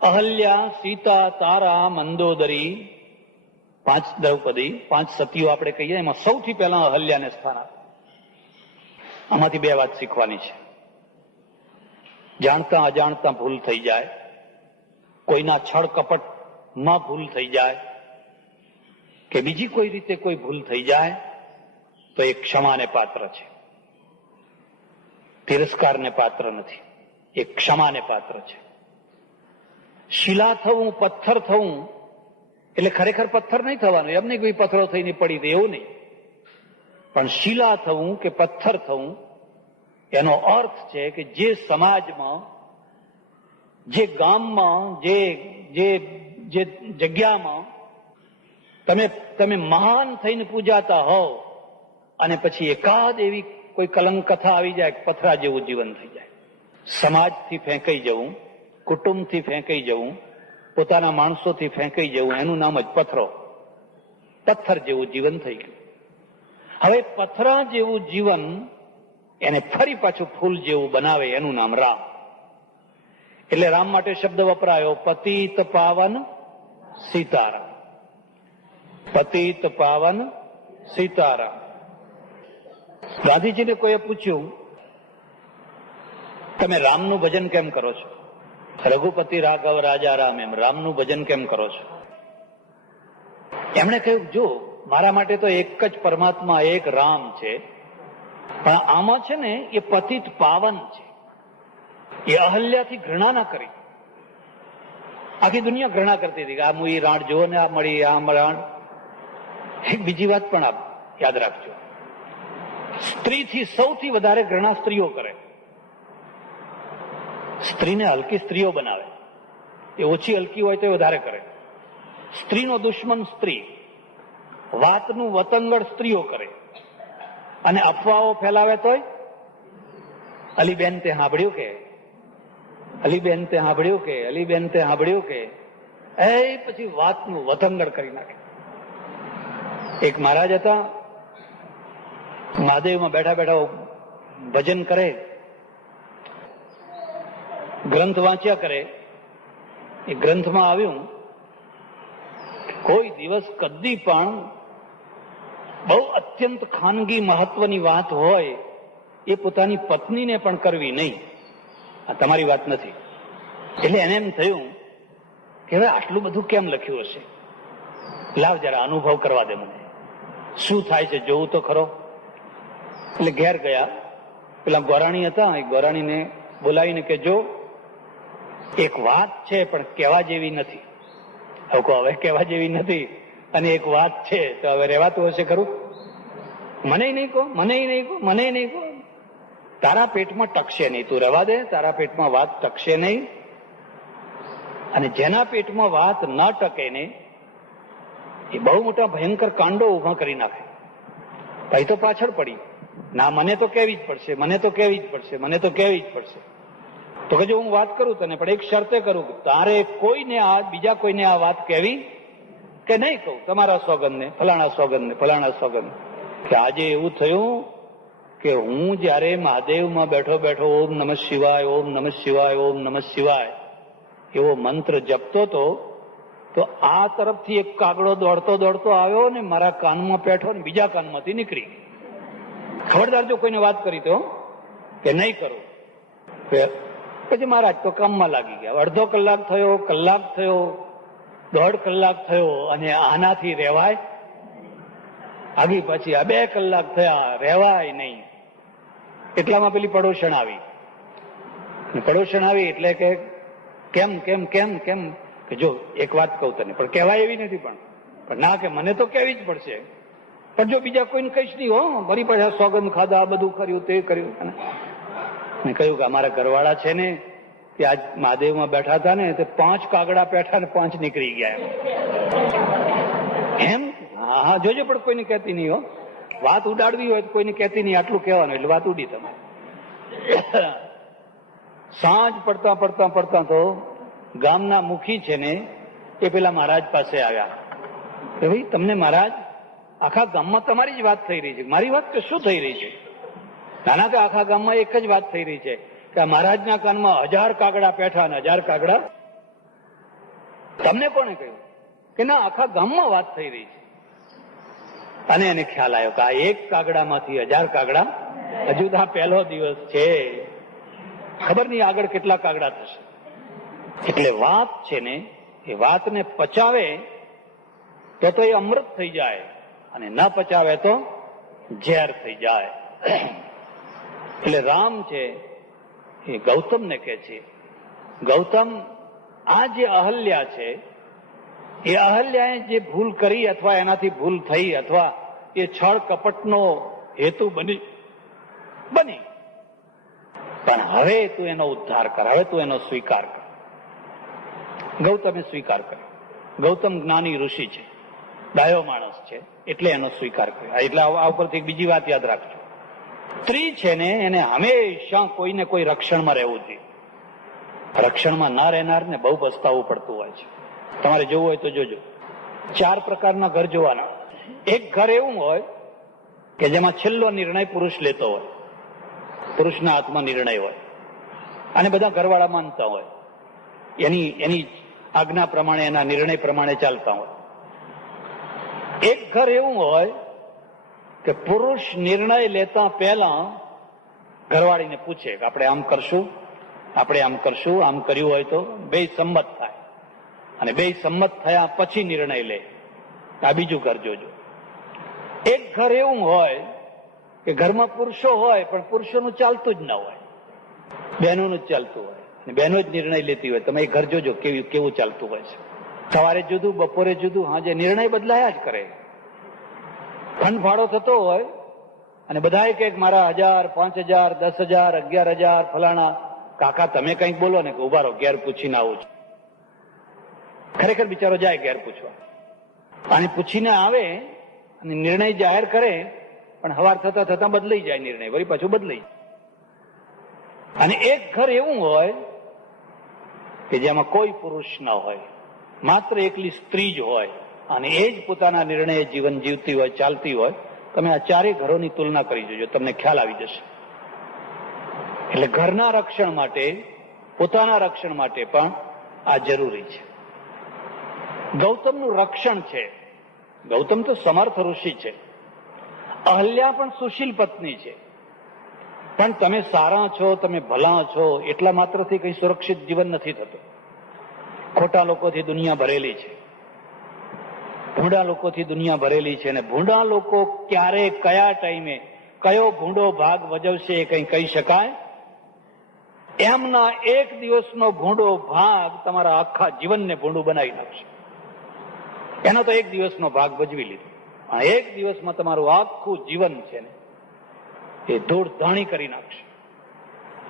અહલ્યા, સીતા, તારા, મંદોદરી, 5 દ્રૌપદી, 5 સતીઓ આપણે કહીએ. એમાં સૌથી પહેલા અહલ્યાને સ્થાન આપ્યું. આમાંથી 2 વાત શીખવાની છે. જાણતા અજાણતા ભૂલ થઈ જાય, કોઈના છળ કપટમાં ભૂલ થઈ જાય કે બીજી કોઈ રીતે કોઈ ભૂલ થઈ જાય તો એ ક્ષમાને પાત્ર છે, તિરસ્કારને પાત્ર નથી. એ ક્ષમાને પાત્ર છે. શિલા થવું, પથ્થર થવું એટલે ખરેખર પથ્થર નહીં થવાનું. એમ નહીં કોઈ પથ્થરો થઈને પડી દે એવું નહીં. પણ શિલા થવું કે પથ્થર થવું એનો અર્થ છે કે જે સમાજમાં, જે ગામમાં, જે જગ્યામાં તમે મહાન થઈને પૂજાતા હોવ અને પછી એકાદ એવી કોઈ કલંક કથા આવી જાય, પથરા જેવું જીવન થઈ જાય. સમાજથી ફેંકાઈ જવું, કુટુંબથી ફેંકાઈ જવું, પોતાના માણસોથી ફેંકાઈ જવું, એનું નામ જ પથરો, પથ્થર જેવું જીવન થઈ ગયું. હવે પથરા જેવું જીવન એને ફરી પાછું ફૂલ જેવું બનાવે, એનું નામ રામ. એટલે રામ માટે શબ્દ વપરાયો, પતિત પાવન સીતારામ. પતિત પાવન સીતારામ. ગાંધીજીને કોઈએ પૂછ્યું, તમે રામનું ભજન કેમ કરો છો? રઘુપતિ રાઘવ રાજા રામ, એમ રામનું ભજન કેમ કરો છો? એમણે કહ્યું, જો મારા માટે તો એક જ પરમાત્મા, એક રામ છે, પણ આમાં છે ને એ પતિત પાવન છે. એ અહલ્યાથી ઘૃણા ના કરી, આખી દુનિયા ઘૃણા કરતી હતી કે આ મુઈ રાણ જુઓ ને, આ મળી આ રાણ. એક બીજી વાત પણ આપ યાદ રાખજો, સ્ત્રીથી સૌથી વધારે ઘૃણા સ્ત્રીઓ કરે. સ્ત્રીને હલકી સ્ત્રીઓ બનાવે, એ ઓછી હલકી હોય તો એ વધારે કરે. સ્ત્રીનો દુશ્મન સ્ત્રી, વાતનું વતંગડ સ્ત્રીઓ કરે, અને અફવાઓ ફેલાવે તોય અલીબેન તે સાંભળ્યું કે, અલીબેન તે સાંભળ્યું કે, અલીબેન તે સાંભળ્યું કે, એ પછી વાતનું વતંગડ કરી નાખે. એક મહારાજ હતા, મહાદેવમાં બેઠા બેઠા ભજન કરે, ગ્રંથ વાંચ્યા કરે. એ ગ્રંથમાં આવ્યું, કોઈ દિવસ કદી પણ બહુ અત્યંત ખાનગી મહત્વની વાત હોય એ પોતાની પત્નીને પણ કરવી નહીં. આ તમારી વાત નથી. એટલે એને એમ થયું કે હવે આટલું બધું કેમ લખ્યું હશે, લાવ જરા અનુભવ કરવા દે મને, શું થાય છે જોવું તો ખરો. એટલે ઘેર ગયા, પેલા ગોરાણી હતા, એ ગોરાણીને બોલાવીને કે જો એક વાત છે પણ કહેવા જેવી નથી. હવે કહેવા જેવી નથી અને એક વાત છે તો હવે રહેવાતું હશે ખરું? મને નહીં કહો, મને નહીં કહો, મને નહીં કહો. તારા પેટમાં ટકશે નહીં, તું રહેવા દે, તારા પેટમાં વાત ટકશે નહીં. અને જેના પેટમાં વાત ન ટકે ને એ બહુ મોટા ભયંકર કાંડો ઉભા કરી નાખે. ભાઈ તો પાછળ પડી, ના મને તો કહેવી જ પડશે, મને તો કહેવી જ પડશે, મને તો કહેવી જ પડશે. તો કે જો હું વાત કરું તને, પણ એક શરતે કરું કે તારે કોઈને આ બીજા કોઈને આ વાત કહેવી કે નહીં કહું, તમારા સોગંદને, ફલાણા સોગંદને, ફલાણા સોગંદ. કે આજે એવું થયું કે હું જયારે મહાદેવમાં બેઠો બેઠો ઓમ નમઃ શિવાય, ઓમ નમઃ શિવાય, ઓમ નમઃ શિવાય એવો મંત્ર જપતો હતો, તો આ તરફથી એક કાગડો દોડતો દોડતો આવ્યો ને મારા કાનમાં બેઠો ને બીજા કાનમાંથી નીકળી. ખબરદાર જો કોઈને વાત કરી તો કે નહીં કરું. પછી મહારાજ તો કામમાં લાગી ગયા. અડધો કલાક થયો, કલાક થયો, 1.5 કલાક થયો, અને આનાથી રહેવાય? આગી પછી આ 2 કલાક થયા, રહેવાય નહીં. એટલામાં પેલી પડોશણ આવી. પડોશણ આવી એટલે કે કેમ કેમ કેમ કેમ કે જો એક વાત કહું તને, પણ કહેવાય એવી નથી, પણ ના કે મને તો કહેવી જ પડશે, પણ જો બીજા કોઈને કહીશ નહીં હો, મારી પાસે સોગંદ ખાધા, બધું કર્યું તે કર્યું. મેં કહ્યું કે અમારા ઘરવાળા છે ને તે આજ મહાદેવમાં બેઠા હતા ને તે 5 કાગડા બેઠા ને 5 નીકળી ગયા એમ. હા જોજો, પણ કોઈને કહેતી નહીં હો. વાત ઉડાડવી હોય તો કોઈને કહેતી નહીં, આટલું કહેવાનું એટલે વાત ઉડી. તમે સાંજ પડતા પડતા પડતા તો ગામના મુખી છે ને એ પેલા મહારાજ પાસે આવ્યા કે ભાઈ તમને મહારાજ આખા ગામમાં તમારી જ વાત થઈ રહી છે, મારી વાત કે શું થઈ રહી છે? નાના કે આખા ગામમાં એક જ વાત થઈ રહી છે કે મહારાજના કાનમાં 1000 કાગડા પેઠા અને 1000 કાગડા. તમને કોને કહ્યું? કે ના, આખા ગામમાં વાત થઈ રહી છે. અને એને ખ્યાલ આવ્યો કે આ એક કાગડામાંથી 1000 કાગડા. હજુ તો આ પહેલો દિવસ છે, ખબર નહીં આગળ કેટલા કાગડા થશે. એટલે વાત છે ને એ વાતને પચાવે તો એ અમૃત થઈ જાય, અને ન પચાવે તો ઝેર થઈ જાય. એટલે રામ છે એ ગૌતમને કહે છે, ગૌતમ આ જે અહલ્યા છે એ અહલ્યાએ જે ભૂલ કરી અથવા એનાથી ભૂલ થઈ અથવા એ છળ કપટનો હેતુ બની, પણ હવે તું એનો ઉદ્ધાર કર, હવે તું એનો સ્વીકાર કર. ગૌતમે સ્વીકાર કર્યો. ગૌતમ જ્ઞાની ઋષિ છે, ડાયો માણસ છે, એટલે એનો સ્વીકાર કર્યો. એટલે આ ઉપરથી બીજી વાત યાદ રાખજો, સ્ત્રી છે ને એને હંમેશા કોઈને કોઈ રક્ષણમાં રહેવું જોઈએ. રક્ષણમાં ના રહેનારને બહુ પસ્તાવવું પડતું હોય છે. તમારે જોવું હોય તો જોજો. 4 પ્રકારના ઘર જોવાના. એક ઘર એવું હોય કે જેમાં છેલ્લો નિર્ણય પુરુષ લેતો હોય, પુરુષના હાથમાં નિર્ણય હોય, અને બધા ઘરવાળા માનતા હોય, એની આજ્ઞા પ્રમાણે, એના નિર્ણય પ્રમાણે ચાલતા હોય. એક ઘર એવું હોય કે પુરુષ નિર્ણય લેતા પહેલા ઘરવાળીને પૂછે કે આપણે આમ કરશું, આપણે આમ કરશું, આમ કર્યું હોય તો 2 સંમત થાય, અને 2 સંમત થયા પછી નિર્ણય લે. આ બીજું ઘર જોજો. એક ઘર એવું હોય કે ઘરમાં પુરુષો હોય પણ પુરુષોનું ચાલતું જ ન હોય, બહેનોનું જ ચાલતું હોય. બહેનો જ નિર્ણય લેતી હોય. તમે એ ઘર જોજો કેવું ચાલતું હોય છે. સવારે જુદું, બપોરે જુદું, હાજે નિર્ણય બદલાયા જ કરે. ફંડ ફાળો થતો હોય અને બધાએ કંઈક મારા 1000, 5000, 10,000, 11,000 ફલાણા. કાકા તમે કંઈક બોલો ને કે ઉભા રહો, ઘેર પૂછીને આવું છું. ખરેખર બિચારો જાય ઘેર પૂછવા અને પૂછીને આવે અને નિર્ણય જાહેર કરે, પણ હવાર થતા થતા બદલાઈ જાય નિર્ણય, વળી પાછું બદલાઈ. અને એક ઘર એવું હોય કે જેમાં કોઈ પુરુષ ન હોય, માત્ર એકલી સ્ત્રી જ હોય અને એ જ પોતાના નિર્ણયે જીવન જીવતી હોય, ચાલતી હોય. તમે આ ચારેય ઘરોની તુલના કરી જોજો, તમને ખ્યાલ આવી જશે. એટલે ઘરના રક્ષણ માટે, પોતાના રક્ષણ માટે પણ આ જરૂરી છે. ગૌતમનું રક્ષણ છે. ગૌતમ તો સમર્થ ઋષિ છે. અહલ્યા પણ સુશીલ પત્ની છે. પણ તમે સારા છો, તમે ભલા છો એટલા માત્રથી કઈ સુરક્ષિત જીવન નથી થતું. ખોટા લોકોથી દુનિયા ભરેલી છે, ભૂંડા લોકોથી દુનિયા ભરેલી છે. અને ભૂંડા લોકો ક્યારે, કયા ટાઈમે કયો ભૂંડો ભાગ ભજવશે એ કઈ કહી શકાય? એમના એક દિવસનો ભૂંડો ભાગ તમારા આખા જીવનને ભૂંડું બનાવી નાખશે. એનો તો એક દિવસનો ભાગ ભજવી લીધો, આ એક દિવસમાં તમારું આખું જીવન છે ને એ ધૂળ ધાણી કરી નાખશે.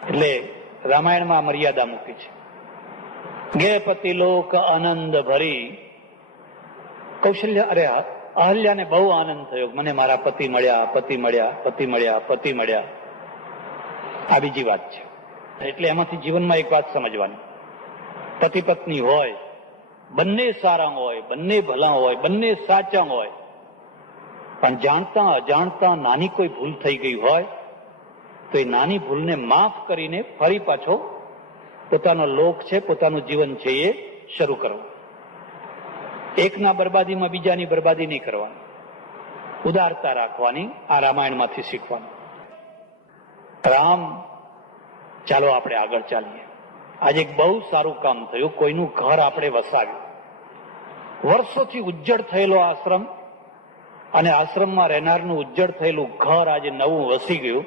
એટલે રામાયણમાં મર્યાદા મૂકી છે. ગે પતિ લોક આનંદ ભરી. કૌશલ્ય, અરે અહલ્યાને બહુ આનંદ થયો, મને મારા પતિ મળ્યા, પતિ મળ્યા, પતિ મળ્યા, પતિ મળ્યા. આ બીજી વાત છે. એટલે એમાંથી જીવનમાં એક વાત સમજવાની, પતિ પત્ની હોય, બંને સારા હોય, બંને ભલા હોય, બંને સાચા હોય, પણ જાણતા અજાણતા નાની કોઈ ભૂલ થઈ ગઈ હોય તો એ નાની ભૂલને માફ કરીને ફરી પાછો પોતાનો લોક છે, પોતાનું જીવન છે એ શરૂ કરવું. એકના બરબાદીમાં બીજાની બરબાદી નહીં કરવાની, ઉદારતા રાખવાની. આ રામાયણમાંથી શીખવાનું. રામ, ચાલો આપણે આગળ ચાલીએ. આજે એક બહુ સારું કામ થયું, કોઈનું ઘર આપણે વસાવ્યું. વર્ષોથી ઉજ્જડ થયેલો આશ્રમ અને આશ્રમમાં રહેનારનું ઉજ્જડ થયેલું ઘર આજે નવું વસી ગયું.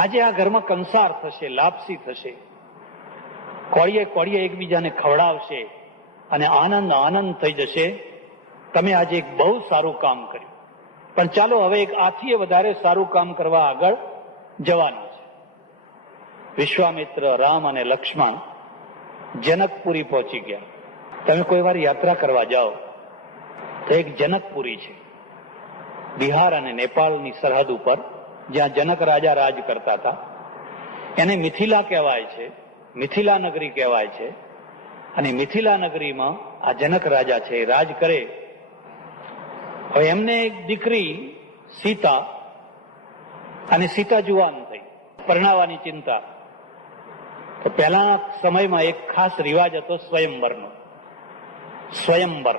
આજે આ ઘરમાં કંસાર થશે, લાપસી થશે, કોળીએ કોળીએ એકબીજાને ખવડાવશે અને આનંદ આનંદ થઈ જશે. તમે આજે એક બહુ સારું કામ કર્યું. પણ ચાલો હવે એક આથી વધારે સારું કામ કરવા આગળ જવાનું છે. વિશ્વામિત્ર, રામ અને લક્ષ્મણ જનકપુરી પહોંચી ગયા. તમે કોઈ વાર યાત્રા કરવા જાઓ તો એક જનકપુરી છે, બિહાર અને નેપાળની સરહદ ઉપર, જ્યાં જનક રાજા રાજ કરતા હતા. એને મિથિલા કહેવાય છે, મિથિલા નગરી કહેવાય છે. અને મિથિલા નગરીમાં આ જનક રાજા છે એ રાજ કરે. હવે એમને એક દીકરી સીતા, અને સીતા જુવાન થઈ, પરણાવવાની ચિંતા. તો પહેલાના સમયમાં એક ખાસ રિવાજ હતો સ્વયંવરનો. સ્વયંવર,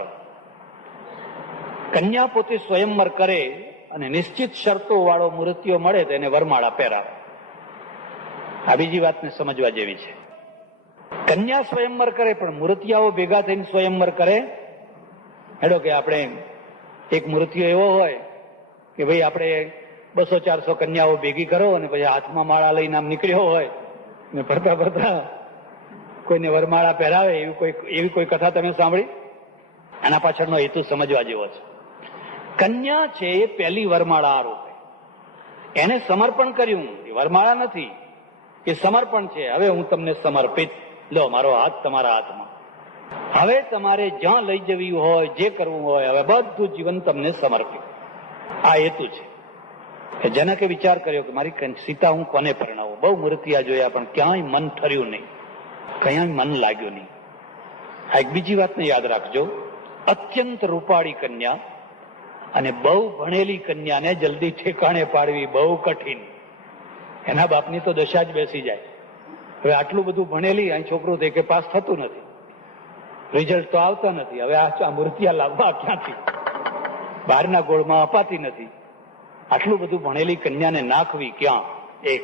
કન્યા પોતે સ્વયંવર કરે અને નિશ્ચિત શરતો વાળો મૂર્તિઓ મળે તો એને વરમાળા પહેરાવે. આ બીજી વાતને સમજવા જેવી છે. કન્યા સ્વયંવર કરે પણ મૂર્તિયાઓ ભેગા થઈને સ્વયંવર કરે. હેડો કે આપણે એક મૂર્તિઓ એવો હોય કે ભાઈ આપણે 200-400 કન્યાઓ ભેગી કરો અને પછી હાથમાં માળા લઈને આમ નીકળ્યો હોય ને ફરતા ફરતા કોઈને વરમાળા પહેરાવે, એવી કોઈ કથા તમે સાંભળી? આના પાછળનો હેતુ સમજવા જેવો છે. કન્યા છે એ પહેલી વરમાળા આરોપે, એને સમર્પણ કર્યું. એ વરમાળા નથી, એ સમર્પણ છે. હવે હું તમને સમર્પિત, લો મારો હાથ તમારા હાથમાં. હવે તમારે જ્યાં લઈ જવી હોય, જે કરવું હોય, હવે બધું જીવન તમને સમર્પિત. આ હેતુ છે. કે જનકે વિચાર કર્યો કે મારી સીતા હું કોને પરણાવું? બહુ મૂર્તિયા જોયા પણ ક્યાંય મન ઠર્યું નહીં, ક્યાંય મન લાગ્યું નહીં. આ એક બીજી વાતને યાદ રાખજો, અત્યંત રૂપાળી કન્યા અને બહુ ભણેલી કન્યાને જલ્દી ઠેકાણે પાડવી બહુ કઠિન. એના બાપની તો દશા જ બેસી જાય. હવે આટલું બધું ભણેલી અહીં છોકરું તે કે પાસ થતું નથી, રિઝલ્ટ તો આવતા નથી. હવે આ મૂર્તિયા લાવવા ક્યાંથી? બહારના ગોળમાં અપાતી નથી. આટલું બધું ભણેલી કન્યાને નાખવી ક્યાં? એક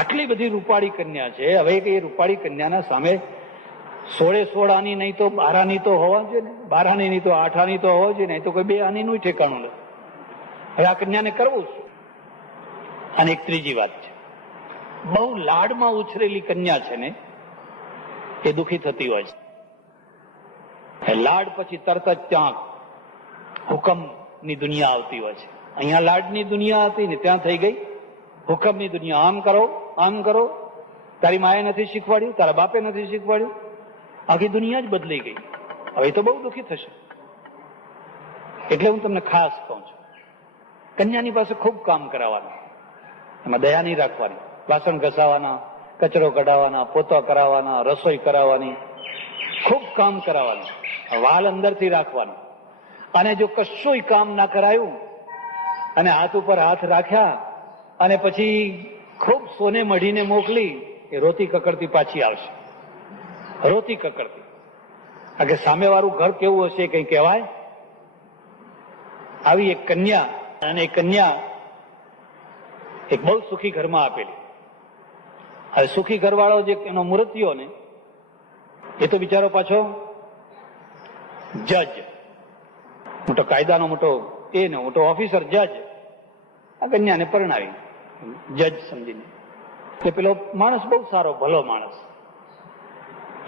આટલી બધી રૂપાળી કન્યા છે. હવે એ રૂપાળી કન્યાના સામે 16 આની નહીં તો 12 આની તો હોવા જોઈએ ને, 12 આની નહીં તો 8 આની તો હોવા જોઈએ ને, તો કોઈ 2 આનીનું ઠેકાણું નથી. હવે આ કન્યાને કરવું શું? અને એક ત્રીજી વાત છે, બહુ લાડમાં ઉછરેલી કન્યા છે ને, એ દુઃખી થતી હોય છે. લાડ પછી તરત જ ત્યાં હુકમની દુનિયા આવતી હોય છે. અહીંયા લાડની દુનિયા હતી ને ત્યાં થઈ ગઈ હુકમની દુનિયા. આમ કરો, આમ કરો. તારી માએ નથી શીખવાડ્યું, તારા બાપે નથી શીખવાડ્યું, આખી દુનિયા જ બદલાઈ ગઈ. હવે તો બહુ દુઃખી થશે. એટલે હું તમને ખાસ કહું છું, કન્યાની પાસે ખૂબ કામ કરાવવાનું, એમાં દયા નહીં રાખવાની. વાસણ ઘસાવાના, કચરો કઢાવવાના, પોતા કરાવવાના, રસોઈ કરાવવાની, ખૂબ કામ કરાવવાનું, વાલ અંદરથી રાખવાનું. અને જો કશું કામ ના કરાયું અને હાથ ઉપર હાથ રાખ્યા અને પછી ખૂબ સોને મઢીને મોકલી, એ રોતી કકડતી પાછી આવશે. રોતી કકડતી. કારણ કે સામેવાળું ઘર કેવું હશે કઈ કહેવાય. આવી એક કન્યા, અને એ કન્યા એક બહુ સુખી ઘરમાં આપેલી. હવે સુખી ઘરવાળો જે એનો મૂર્તિઓ ને, એ તો બિચારો પાછો જજ, મોટો કાયદાનો મોટો ને મોટો ઓફિસર જજ. આ કન્યાને પરણાવી જજ સમજીને. એટલે પેલો માણસ બહુ સારો, ભલો માણસ.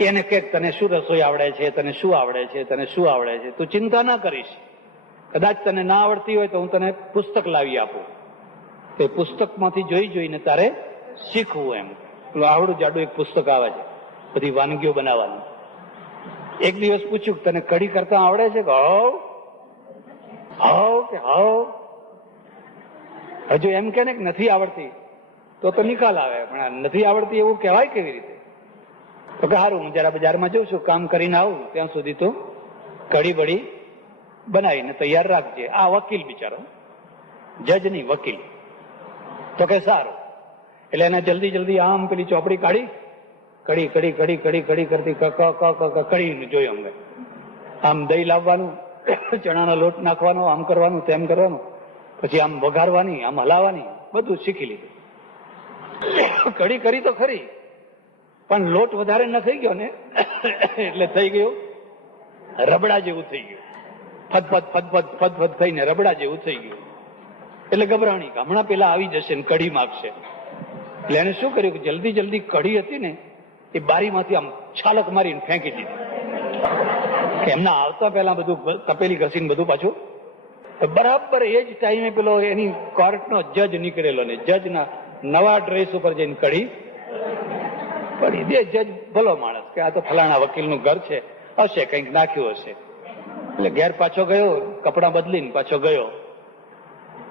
એને કે તને શું રસોઈ આવડે છે, તને શું આવડે છે, તને શું આવડે છે, તું ચિંતા ના કરીશ. કદાચ તને ના આવડતી હોય તો હું તને પુસ્તક લાવી આપું. તે પુસ્તકમાંથી જોઈ જોઈને તારે શીખવું. એમ પેલું આવડું જાડું એક પુસ્તક આવે છે, બધી વાનગીઓ બનાવવાની. એક દિવસ પૂછ્યું, તને કઢી કરતા આવડે છે? કે હાવ. હજુ એમ કે ને નથી આવડતી તો નિકાલ આવે, પણ નથી આવડતી એવું કહેવાય કેવી રીતે? તો કે સારું, હું જરા બજારમાં જઉં છું, કામ કરીને આવું, ત્યાં સુધી તું કઢી બળી બનાવીને તૈયાર રાખજે. આ વકીલ બિચારો, જજ નહીં વકીલ. તો કે સારું. એટલે એને જલ્દી જલ્દી આમ પેલી ચોપડી કાઢી, કઢી કઢી કઢી કઢી કઢી કરતી કઢી જોયું. અમને આમ દહીં લાવવાનું, ચણાનો લોટ નાખવાનો, આમ કરવાનું, તેમ કરવાનું, પછી આમ વઘારવાની, આમ હલાવવાની, બધું શીખી લીધું. કઢી કરી તો ખરી, પણ લોટ વધારે ન થઈ ગયો ને, એટલે થઈ ગયું રબડા જેવું થઈ ગયું. ફદફદ ફદફદ ફદફદ થઈને રબડા જેવું થઈ ગયું. એટલે ગભરાણી, હમણાં પેલા આવી જશે ને કઢી માગશે. એટલે એને શું કર્યું કે જલ્દી જલ્દી કઢી હતી ને એ બારીમાંથી આમ છાલક મારીને ફેંકી દીધી. એમના આવતા પહેલા બધું તપેલી ઘસીને બધું પાછું. બરાબર એ જ ટાઈમે પેલો એની કોર્ટનો જજ નીકળેલો ને જજના નવા ડ્રેસ ઉપર જઈને કઢી પડી. બે જજ ભલો માણસ કે આ તો ફલાણા વકીલનું ઘર છે, હશે કંઈક નાખ્યું હશે. એટલે ઘેર પાછો ગયો, કપડાં બદલીને પાછો ગયો.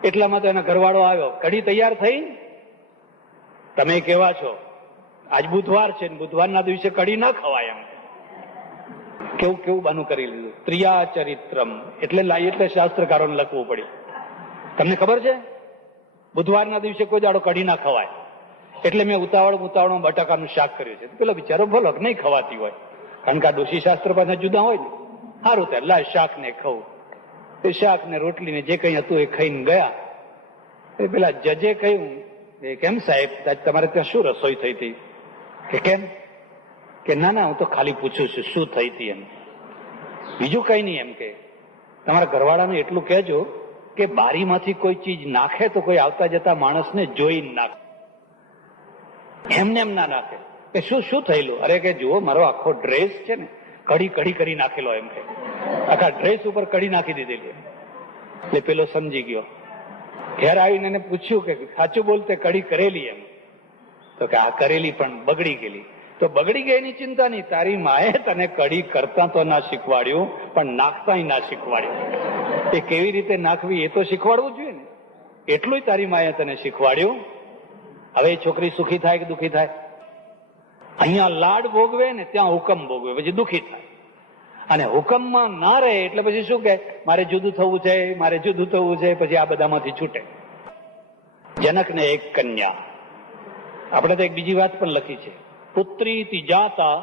એટલામાં તો એના ઘરવાળો આવ્યો. કઢી તૈયાર થઈ? તમે કેવા છો? આજ બુધવાર છે ને બુધવારના દિવસે કઢી ના ખવાય. એમ કેવું કેવું બાનું કરી લીધું. ત્રિયા ચરિત્રમ એટલે શાસ્ત્રકારોને લખવું પડ્યું. તમને ખબર છે બુધવારના દિવસે કોઈ દાડો કઢી ના ખવાય. એટલે મેં ઉતાવળમાં બટાકાનું શાક કર્યું છે. પેલો બિચારો ભલો નહીં ખવાતી હોય, કારણ કે આ ડોશી શાસ્ત્ર પાછા જુદા હોય ને. સારું ત્યારે લાય શાક ને ખાવું. એ શાક ને રોટલી ને જે કઈ હતું એ ખાઈને ગયા. એ પેલા જજે કહ્યું, કેમ સાહેબ તમારે ત્યાં શું રસોઈ થઈ હતી? કે કેમ? કે ના હું તો ખાલી પૂછું છું શું થઈ હતી એમ, બીજું કઈ નહીં. એમ કે તમારા ઘરવાળાને એટલું કહેજો કે બારીમાંથી કોઈ ચીજ નાખે તો કોઈ આવતા જતા માણસને જોઈને નાખે, એમને એમ ના નાખે. કે શું શું થયેલું? અરે કે જુઓ મારો આખો ડ્રેસ છે ને કઢી કઢી કરી નાખેલો. એમ કે આખા ડ્રેસ ઉપર કઢી નાખી દીધેલી. એટલે પેલો સમજી ગયો. ઘેર આવીને એને પૂછ્યું કે સાચું બોલતે કઢી કરેલી? એમ તો કે આ કરેલી પણ બગડી ગયેલી. તો બગડી ગઈ એની ચિંતા નહીં, તારી માએ તને કઢી કરતા તો ના શીખવાડ્યું, પણ નાખતા ના શીખવાડ્યું. એ કેવી રીતે નાખવી એ તો શીખવાડવું જોઈએ ને, એટલું તારી માએ તને શીખવાડ્યું. હવે એ છોકરી સુખી થાય કે દુઃખી થાય? અહીંયા લાડ ભોગવે ને ત્યાં હુકમ ભોગવે, પછી દુઃખી થાય. અને હુકમમાં ના રહે એટલે પછી શું કે મારે જુદું થવું છે, મારે જુદું થવું છે. પછી આ બધામાંથી છૂટે. જનકને એક કન્યા. આપણે તો એક બીજી વાત પણ લખી છે, પુત્રીતિ જાતા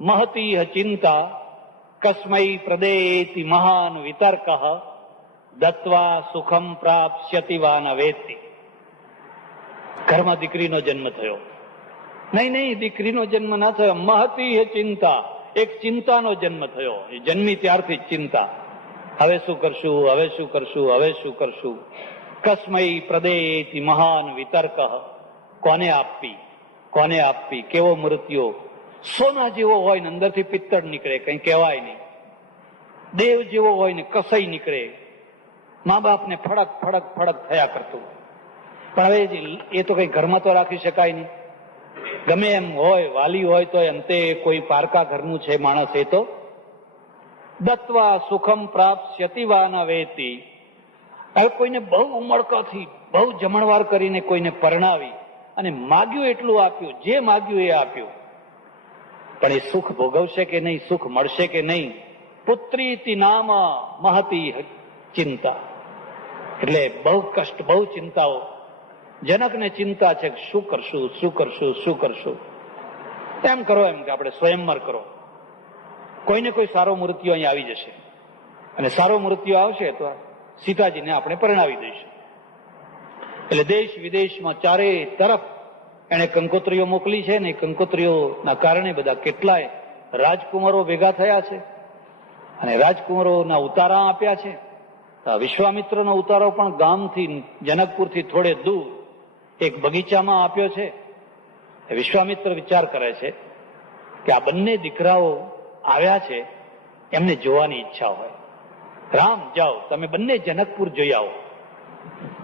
મહતી ચિંતા કસ્મૈ પ્રદેતિ મહાન વિતર્ક દત્વા સુખમ પ્રાપ્સ્યતિ વા ન વેત્તિ. ઘરમાં દીકરીનો જન્મ થયો. નહીં, દીકરીનો જન્મ ના થયો. મહતી ચિંતા, એક ચિંતાનો જન્મ થયો. એ જન્મી ત્યારથી ચિંતા. હવે શું કરશું, હવે શું કરશું, હવે શું કરશું? કસ્મૈ પ્રદેતિ મહાન વિતર્ક. કોને આપવી, કોને આપવી? કેવો મૃત્યુ? સોના જેવો હોય ને અંદરથી પિત્તળ નીકળે, કઈ કહેવાય નહીં. દેવ જેવો હોય ને કસાઈ નીકળે. મા બાપને ફડક ફડક ફડક થયા કરતું. પણ હવે એ તો કઈ ઘરમાં તો રાખી શકાય નહીં. ગમે એમ હોય, વાલી હોય તો અંતે કોઈ પારકા ઘરનું છે માણસ. એ તો દત્વા સુખમ પ્રાપ્સ્યતિ વા ન વેતી. હવે કોઈને બહુ ઉમળકાથી બહુ જમણવાર કરીને કોઈને પરણાવી અને માગ્યું એટલું આપ્યું, જે માગ્યું એ આપ્યું, પણ એ સુખ ભોગવશે કે નહીં, સુખ મળશે કે નહીં. પુત્રીતિ નામ મહતી ચિંતા. એટલે બહુ કષ્ટ, બહુ ચિંતાઓ. જનકને ચિંતા છે કે શું કરશું, શું કરશું, શું કરશું. એમ કરો એમ કે આપણે સ્વયંવર કરો, કોઈને કોઈ સારો મૃત્યુ અહીં આવી જશે, અને સારો મૃત્યુ આવશે તો સીતાજીને આપણે પરણાવી દઈશું. એટલે દેશ વિદેશમાં ચારે તરફ એને કંકોત્રીઓ મોકલી છે ને. કંકોત્રીઓના કારણે બધા કેટલાય રાજકુમારો ભેગા થયા છે અને રાજકુમારોના ઉતારા આપ્યા છે. વિશ્વામિત્રનો ઉતારો પણ ગામથી, જનકપુરથી થોડે દૂર એક બગીચામાં આપ્યો છે. વિશ્વામિત્ર વિચાર કરે છે કે આ બંને દીકરાઓ આવ્યા છે, એમને જોવાની ઈચ્છા હોય. રામ, જાઓ તમે બંને જનકપુર જોઈ આવો,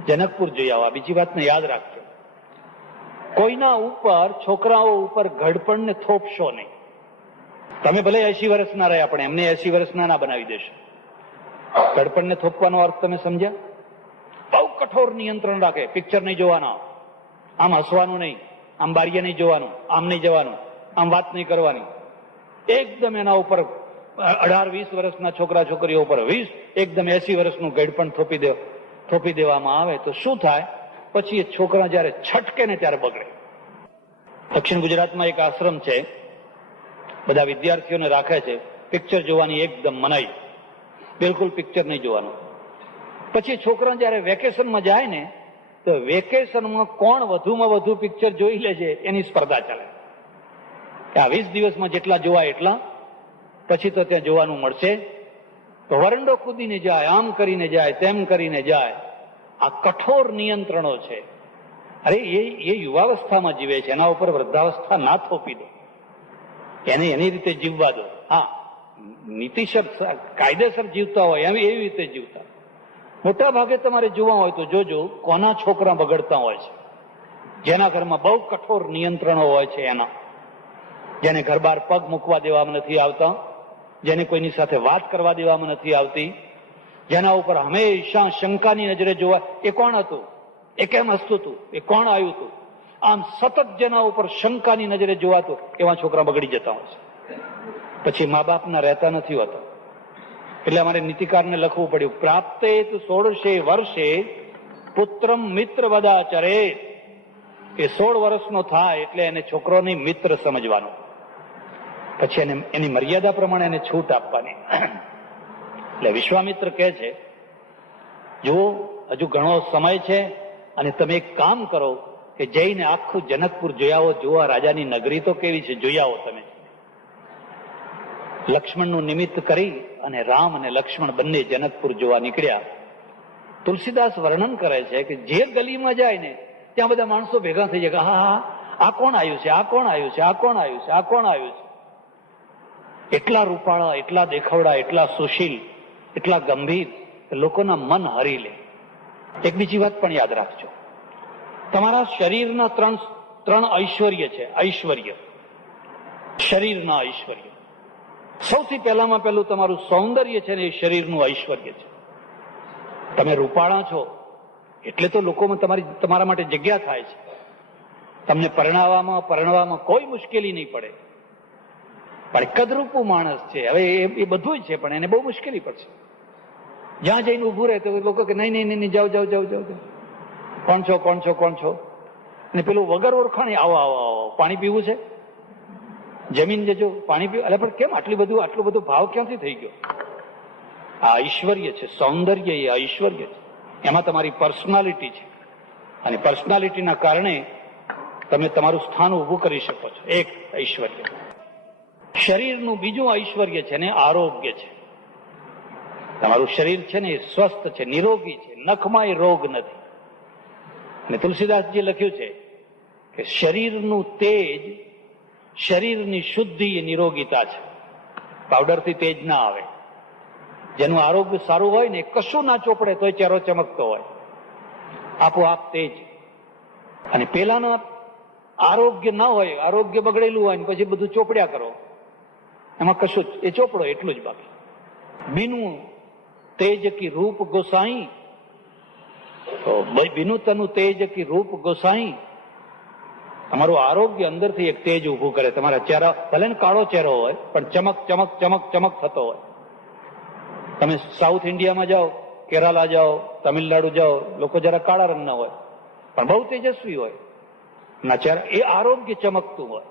જનકપુર જોઈ આવો. આ બીજી વાતને યાદ રાખજો, કોઈના ઉપર, છોકરાઓ ઉપર ઘડપણને થોપશો નહીં. તમે ભલે 80 વર્ષના રહ્યા, પણ એમને 80 વર્ષના ના બનાવી દેશો. ઘડપણને થોપવાનો અર્થ તમે સમજ્યા? બહુ કઠોર નિયંત્રણ રાખે. પિક્ચર નહીં જોવાના, આમ હસવાનું નહીં, આમ બારીએ નહીં જોવાનું, આમ નહીં જવાનું, આમ વાત નહીં કરવાની. એકદમ એના ઉપર 18-20 વર્ષના છોકરા છોકરીઓ ઉપર એકદમ 80 વર્ષનું ઘડપણ થોપી દેવામાં આવે તો શું થાય? પછી એ છોકરા જયારે છટકે ને ત્યારે બગડે. દક્ષિણ ગુજરાતમાં એક આશ્રમ છે, બધા વિદ્યાર્થીઓને રાખે છે. પિક્ચર જોવાની એકદમ મનાઈ, બિલકુલ પિક્ચર નહીં જોવાનું. પછી છોકરા જયારે વેકેશનમાં જાય ને તો વેકેશનમાં કોણ વધુમાં વધુ પિક્ચર જોઈ લે છે એની સ્પર્ધા ચાલે. આ 20 દિવસમાં જેટલા જોવાય એટલા, પછી તો ત્યાં જોવાનું મળશે. તો વરંડો કૂદીને જાય, આમ કરીને જાય, તેમ કરીને જાય. આ કઠોર નિયંત્રણો છે. અરે એ યુવાવસ્થામાં જીવે છે, એના ઉપર વૃદ્ધાવસ્થા ના થોપી દો, એને એની રીતે જીવવા દો. હા, નીતિસર કાયદેસર જીવતા હોય એવી રીતે જીવતા. મોટા ભાગે તમારે જોવા હોય તો જોજો કોના છોકરા બગડતા હોય છે. જેના ઘરમાં બહુ કઠોર નિયંત્રણો હોય છે, એના, જેને ઘર બહાર પગ મૂકવા દેવામાં નથી આવતા, જેને કોઈની સાથે વાત કરવા દેવામાં નથી આવતી, જેના ઉપર હંમેશા શંકાની નજરે જોવા, એ કોણ હતું, એ કેમ હસતું હતું, એ કોણ આવ્યું હતું, આમ સતત જેના ઉપર શંકાની નજરે જોવાતું, એવા છોકરા બગડી જતા હોય છે. પછી મા બાપના રહેતા નથી હોતા. એટલે અમારે નીતિકારને લખવું પડ્યું, પ્રાપ્તે 16 વર્ષે પુત્રમ મિત્ર વદાચરે. એ 16 વર્ષનો થાય એટલે એને છોકરોની મિત્ર સમજવાનો, પછી એની મર્યાદા પ્રમાણે એને છૂટ આપવાની. એટલે વિશ્વામિત્ર કહે છે, જો હજુ ઘણો સમય છે અને તમે એક કામ કરો કે જઈને આખું જનકપુર જોઈ આવો, જુઓ રાજાની નગરી તો કેવી છે, જોઈ આવો તમે. લક્ષ્મણનું નિમિત્ત કરી અને રામ અને લક્ષ્મણ બંને જનકપુર જોવા નીકળ્યા. તુલસીદાસ વર્ણન કરે છે કે જે ગલીમાં જાય ને ત્યાં બધા માણસો ભેગા થઈ જાય, હા, આ કોણ આવ્યું છે, આ કોણ આવ્યું છે, આ કોણ આવ્યું છે, આ કોણ આવ્યું છે. એટલા રૂપાળા, એટલા દેખાવડા, એટલા સુશીલ, એટલા ગંભીર, લોકોના મન હરી લે. એક બીજી વાત પણ યાદ રાખજો, તમારા શરીરના ત્રણ ઐશ્વર્ય છે. ઐશ્વર્ય, શરીરના ઐશ્વર્ય. સૌથી પહેલામાં પહેલું તમારું સૌંદર્ય છે ને એ શરીરનું ઐશ્વર્ય છે. તમે રૂપાળા છો એટલે તો લોકોમાં તમારા માટે જગ્યા થાય છે. તમને પરણવામાં કોઈ મુશ્કેલી નહીં પડે. પણ કદરૂપું માણસ છે, હવે એ બધું છે, પણ એને બહુ મુશ્કેલી પડશે. જ્યાં જઈને ઉભું રહે તો લોકો કે નહીં, જાઓ જાઓ જાઓ જાઓ, કોણ છો કોણ છો કોણ છો. અને પેલું વગર ઓળખાણી, આવો આવો આવો, પાણી પીવું છે, જમીન જજો, પાણી પીવું. એટલે પણ કેમ આટલું બધું ભાવ ક્યાંથી થઈ ગયો? આ ઐશ્વર્ય છે, સૌંદર્ય એ ઐશ્વર્ય છે. એમાં તમારી પર્સનાલિટી છે, અને પર્સનાલિટીના કારણે તમે તમારું સ્થાન ઊભું કરી શકો છો. એક ઐશ્વર્ય. શરીરનું બીજું ઐશ્વર્ય છે ને આરોગ્ય છે. તમારું શરીર છે ને એ સ્વસ્થ છે, નિરોગી છે, નખમાં એ રોગ નથી. અને તુલસીદાસજી લખ્યું છે કે શરીરનું તેજ શરીરની શુદ્ધિ એ નિરોગીતા છે. પાવડરથી તેજ ના આવે. જેનું આરોગ્ય સારું હોય ને, કશું ના ચોપડે તોય ચહેરો ચમકતો હોય, આપોઆપ તેજ. અને પેલાના આરોગ્ય ના હોય, આરોગ્ય બગડેલું હોય ને પછી બધું ચોપડ્યા કરો, એમાં કશું એ ચોપડો એટલું જ બાકી. બીનું તેજ કી રૂપ ગોસાઈ, તો બીનું તનું તેજ કી રૂપ ગોસાઈ. તમારું આરોગ્ય અંદરથી એક તેજ ઉભું કરે. તમારા ચહેરા ભલે ને કાળો ચહેરો હોય પણ ચમક ચમક ચમક ચમક થતો હોય. તમે સાઉથ ઇન્ડિયામાં જાઓ, કેરાલા જાઓ, તમિલનાડુ જાઓ, લોકો જરા કાળા રંગના હોય પણ બહુ તેજસ્વી હોય ના ચહેરા, એ આરોગ્ય ચમકતું હોય.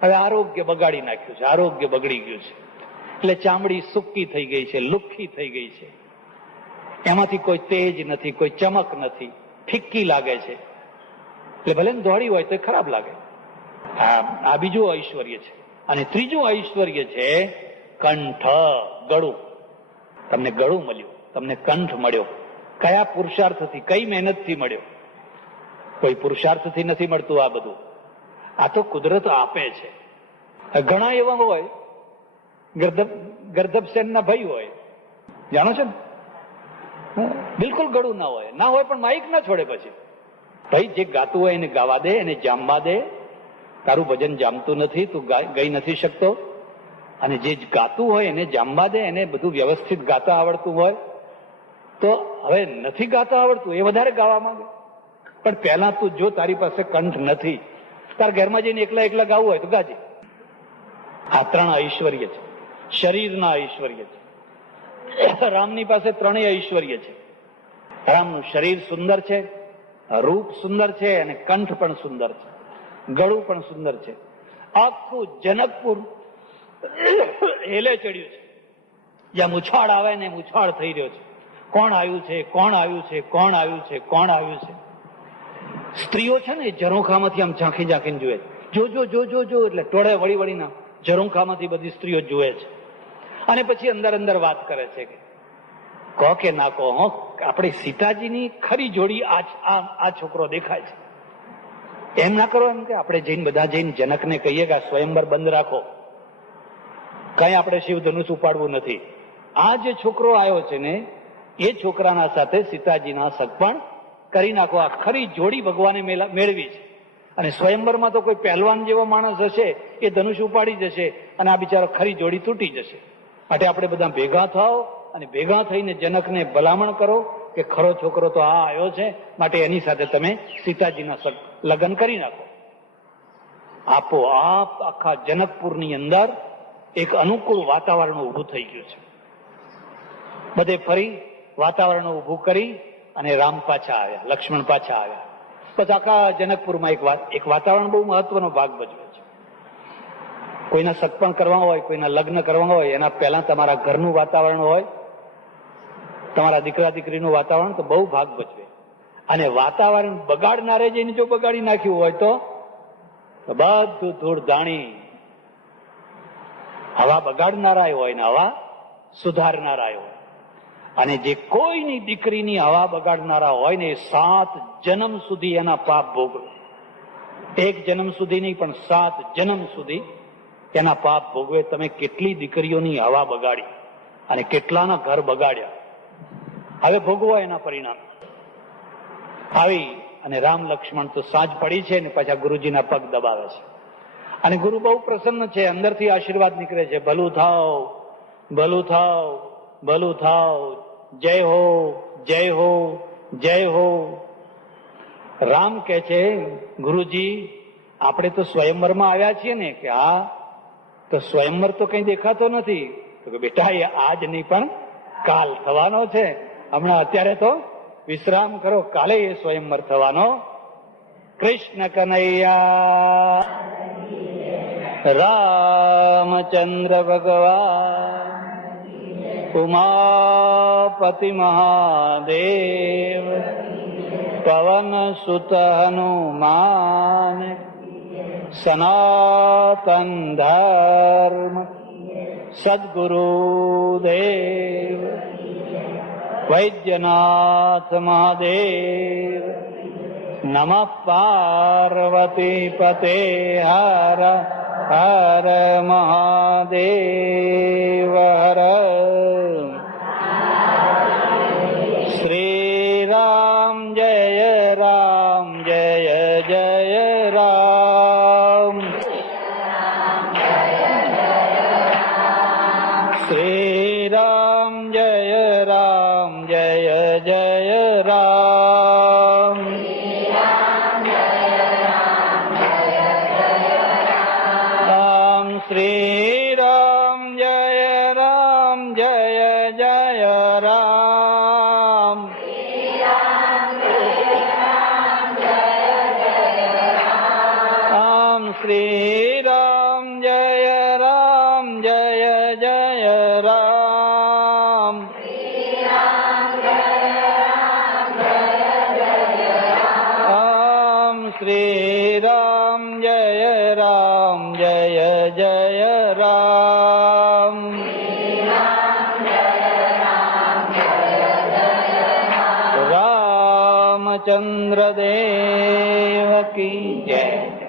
હવે આરોગ્ય બગાડી નાખ્યું છે, આરોગ્ય બગડી ગયું છે, એટલે ચામડી સૂકી થઈ ગઈ છે, લુખ્ખી થઈ ગઈ છે, એમાંથી કોઈ તેજ નથી, કોઈ ચમક નથી, ફિક્કી લાગે છે. એટલે ભલે ને દોડી હોય તો ખરાબ લાગે. આ બીજું ઐશ્વર્ય છે. અને ત્રીજું ઐશ્વર્ય છે કંઠ, ગળું. તમને ગળું મળ્યું, તમને કંઠ મળ્યો. કયા પુરુષાર્થથી, કઈ મહેનતથી મળ્યો? કોઈ પુરુષાર્થથી નથી મળતું આ બધું, આ તો કુદરત આપે છે. ઘણા એવા હોય, ગર્દભસેનના ભાઈ હોય, જાણો છો ને, બિલકુલ ગળું ના હોય, ના હોય પણ માઇક ના છોડે. પછી ભાઈ જે ગાતું હોય એને ગાવા દે, એને જામવા દે. તારું ભજન જામતું નથી, તું ગઈ નથી શકતો. અને જે ગાતું હોય એને જામવા દે, એને બધું વ્યવસ્થિત ગાતા આવડતું હોય. તો હવે નથી ગાતા આવડતું એ વધારે ગાવા માંગે. પણ પહેલા તું જો તારી પાસે કંઠ નથી, તાર ઘરમાં જઈને એકલા એકલા ગાવું હોય તો ગાજે. આ ત્રણ ઐશ્વર્ય છે, શરીરના ઐશ્વર્ય છે. રામની પાસે ત્રણેય ઐશ્વર્ય છે. રામનું શરીર સુંદર છે, રૂપ સુંદર છે, અને કંઠ પણ સુંદર છે, ગળું પણ સુંદર છે. આખું જનકપુર હેલે ચડ્યું છે. જ્યાં મુછાળ આવે ને મુછાળ થઈ રહ્યો છે. કોણ આવ્યું છે, કોણ આવ્યું છે, કોણ આવ્યું છે, કોણ આવ્યું છે. સ્ત્રીઓ છે ને ઝરોખામાંથી આમ ઝાંખી ઝાંખીને જુએ, જો જો જો જો જો, એટલે ટોળે વળી વળીના ઝરોખામાંથી બધી સ્ત્રીઓ જુએ છે. અને પછી અંદર અંદર વાત કરે છે કે કહો કે ના કહો, આપણે સીતાજીની ખરી જોડી આ છોકરો દેખાય છે. એમ ના કરો, એમ કે આપણે જઈને બધા જઈને જનકને કહીએ કે આ સ્વયંવર બંધ રાખો, કઈ આપણે શિવ ધનુષ ઉપાડવું નથી. આ જે છોકરો આવ્યો છે ને એ છોકરાના સાથે સીતાજીના સગપણ કરી નાખો. આ ખરી જોડી ભગવાને મેળવી છે. અને સ્વયંવરમાં તો કોઈ પહેલવાન જેવો માણસ હશે એ ધનુષ ઉપાડી જશે અને આ બિચારો ખરી જોડી તૂટી જશે. માટે આપણે બધા ભેગા થાઓ અને ભેગા થઈને જનકને ભલામણ કરો કે ખરો છોકરો તો આ આવ્યો છે, માટે એની સાથે તમે સીતાજીના લગ્ન કરી નાખો. આપોઆપ આખા જનકપુરની અંદર એક અનુકૂળ વાતાવરણ ઉભું થઈ ગયું છે. બધે ફરી વાતાવરણ ઉભું કરી અને રામ પાછા આવ્યા, લક્ષ્મણ પાછા આવ્યા. બસ આખા જનકપુરમાં એક વાતાવરણ બહુ મહત્વનો ભાગ ભજવે છે. કોઈના સગપણ કરવા હોય, કોઈના લગ્ન કરવા હોય, એના પહેલા તમારા ઘરનું વાતાવરણ હોય, તમારા દીકરા દીકરીનું વાતાવરણ તો બહુ ભાગ ભજવે. અને વાતાવરણ બગાડનારે જઈને જો બગાડી નાખ્યું હોય તો બધું ધૂળ ધાણી. હવા બગાડનારા હોય ને હવા સુધારનારા હોય. અને જે કોઈની દીકરીની હવા બગાડનારા હોય ને એ 7 જન્મ સુધી એના પાપ ભોગવે. 1 જન્મ સુધી નહીં પણ 7 જન્મ સુધી એના પાપ ભોગવે. તમે કેટલી દીકરીઓની હવા બગાડી અને કેટલાના ઘર બગાડ્યા, હવે ભોગવો એના પરિણામ. આવી અને રામ લક્ષ્મણ તો સાંજ પડી છે ને પાછા ગુરુજીના પગ દબાવે છે. અને ગુરુ બહુ પ્રસન્ન છે, અંદરથી આશીર્વાદ નીકળે છે, ભલું થાવ, ભલું થાવ, ભલું થાવ, જય હો, જય હો, જય હો. રામ કે છે ગુરુજી આપણે તો સ્વયંવરમાં આવ્યા છીએ ને. કે હા, તો સ્વયંવર તો કઈ દેખાતો નથી. તો કે બેટા એ આજ નહીં પણ કાલ થવાનો છે. હમણાં અત્યારે તો વિશ્રામ કરો, કાલે એ સ્વયંવર થવાનો. કૃષ્ણ કનૈયા રામચંદ્ર ભગવાન ઉમાપતિ મહાદેવ પવન સુત હનુમાન સનાતન ધર્મ સદગુરુદેવ વૈદ્યનાથ મહાદેવ નમઃ પાર્વતી પતે હર હર મહાદેવ હર. શ્રી રામ જય રામ જય જય રામ. શ્રી રામ જય રામ જય જય રામ. રામ શ્રી રામ જય રામ જય જય રામ. રામ શ્રી રામ જય રામ જય જય રામ. રામ શ્રી રામ જય રામ જય જય રામ. રામચંદ્ર દેવ કી જય.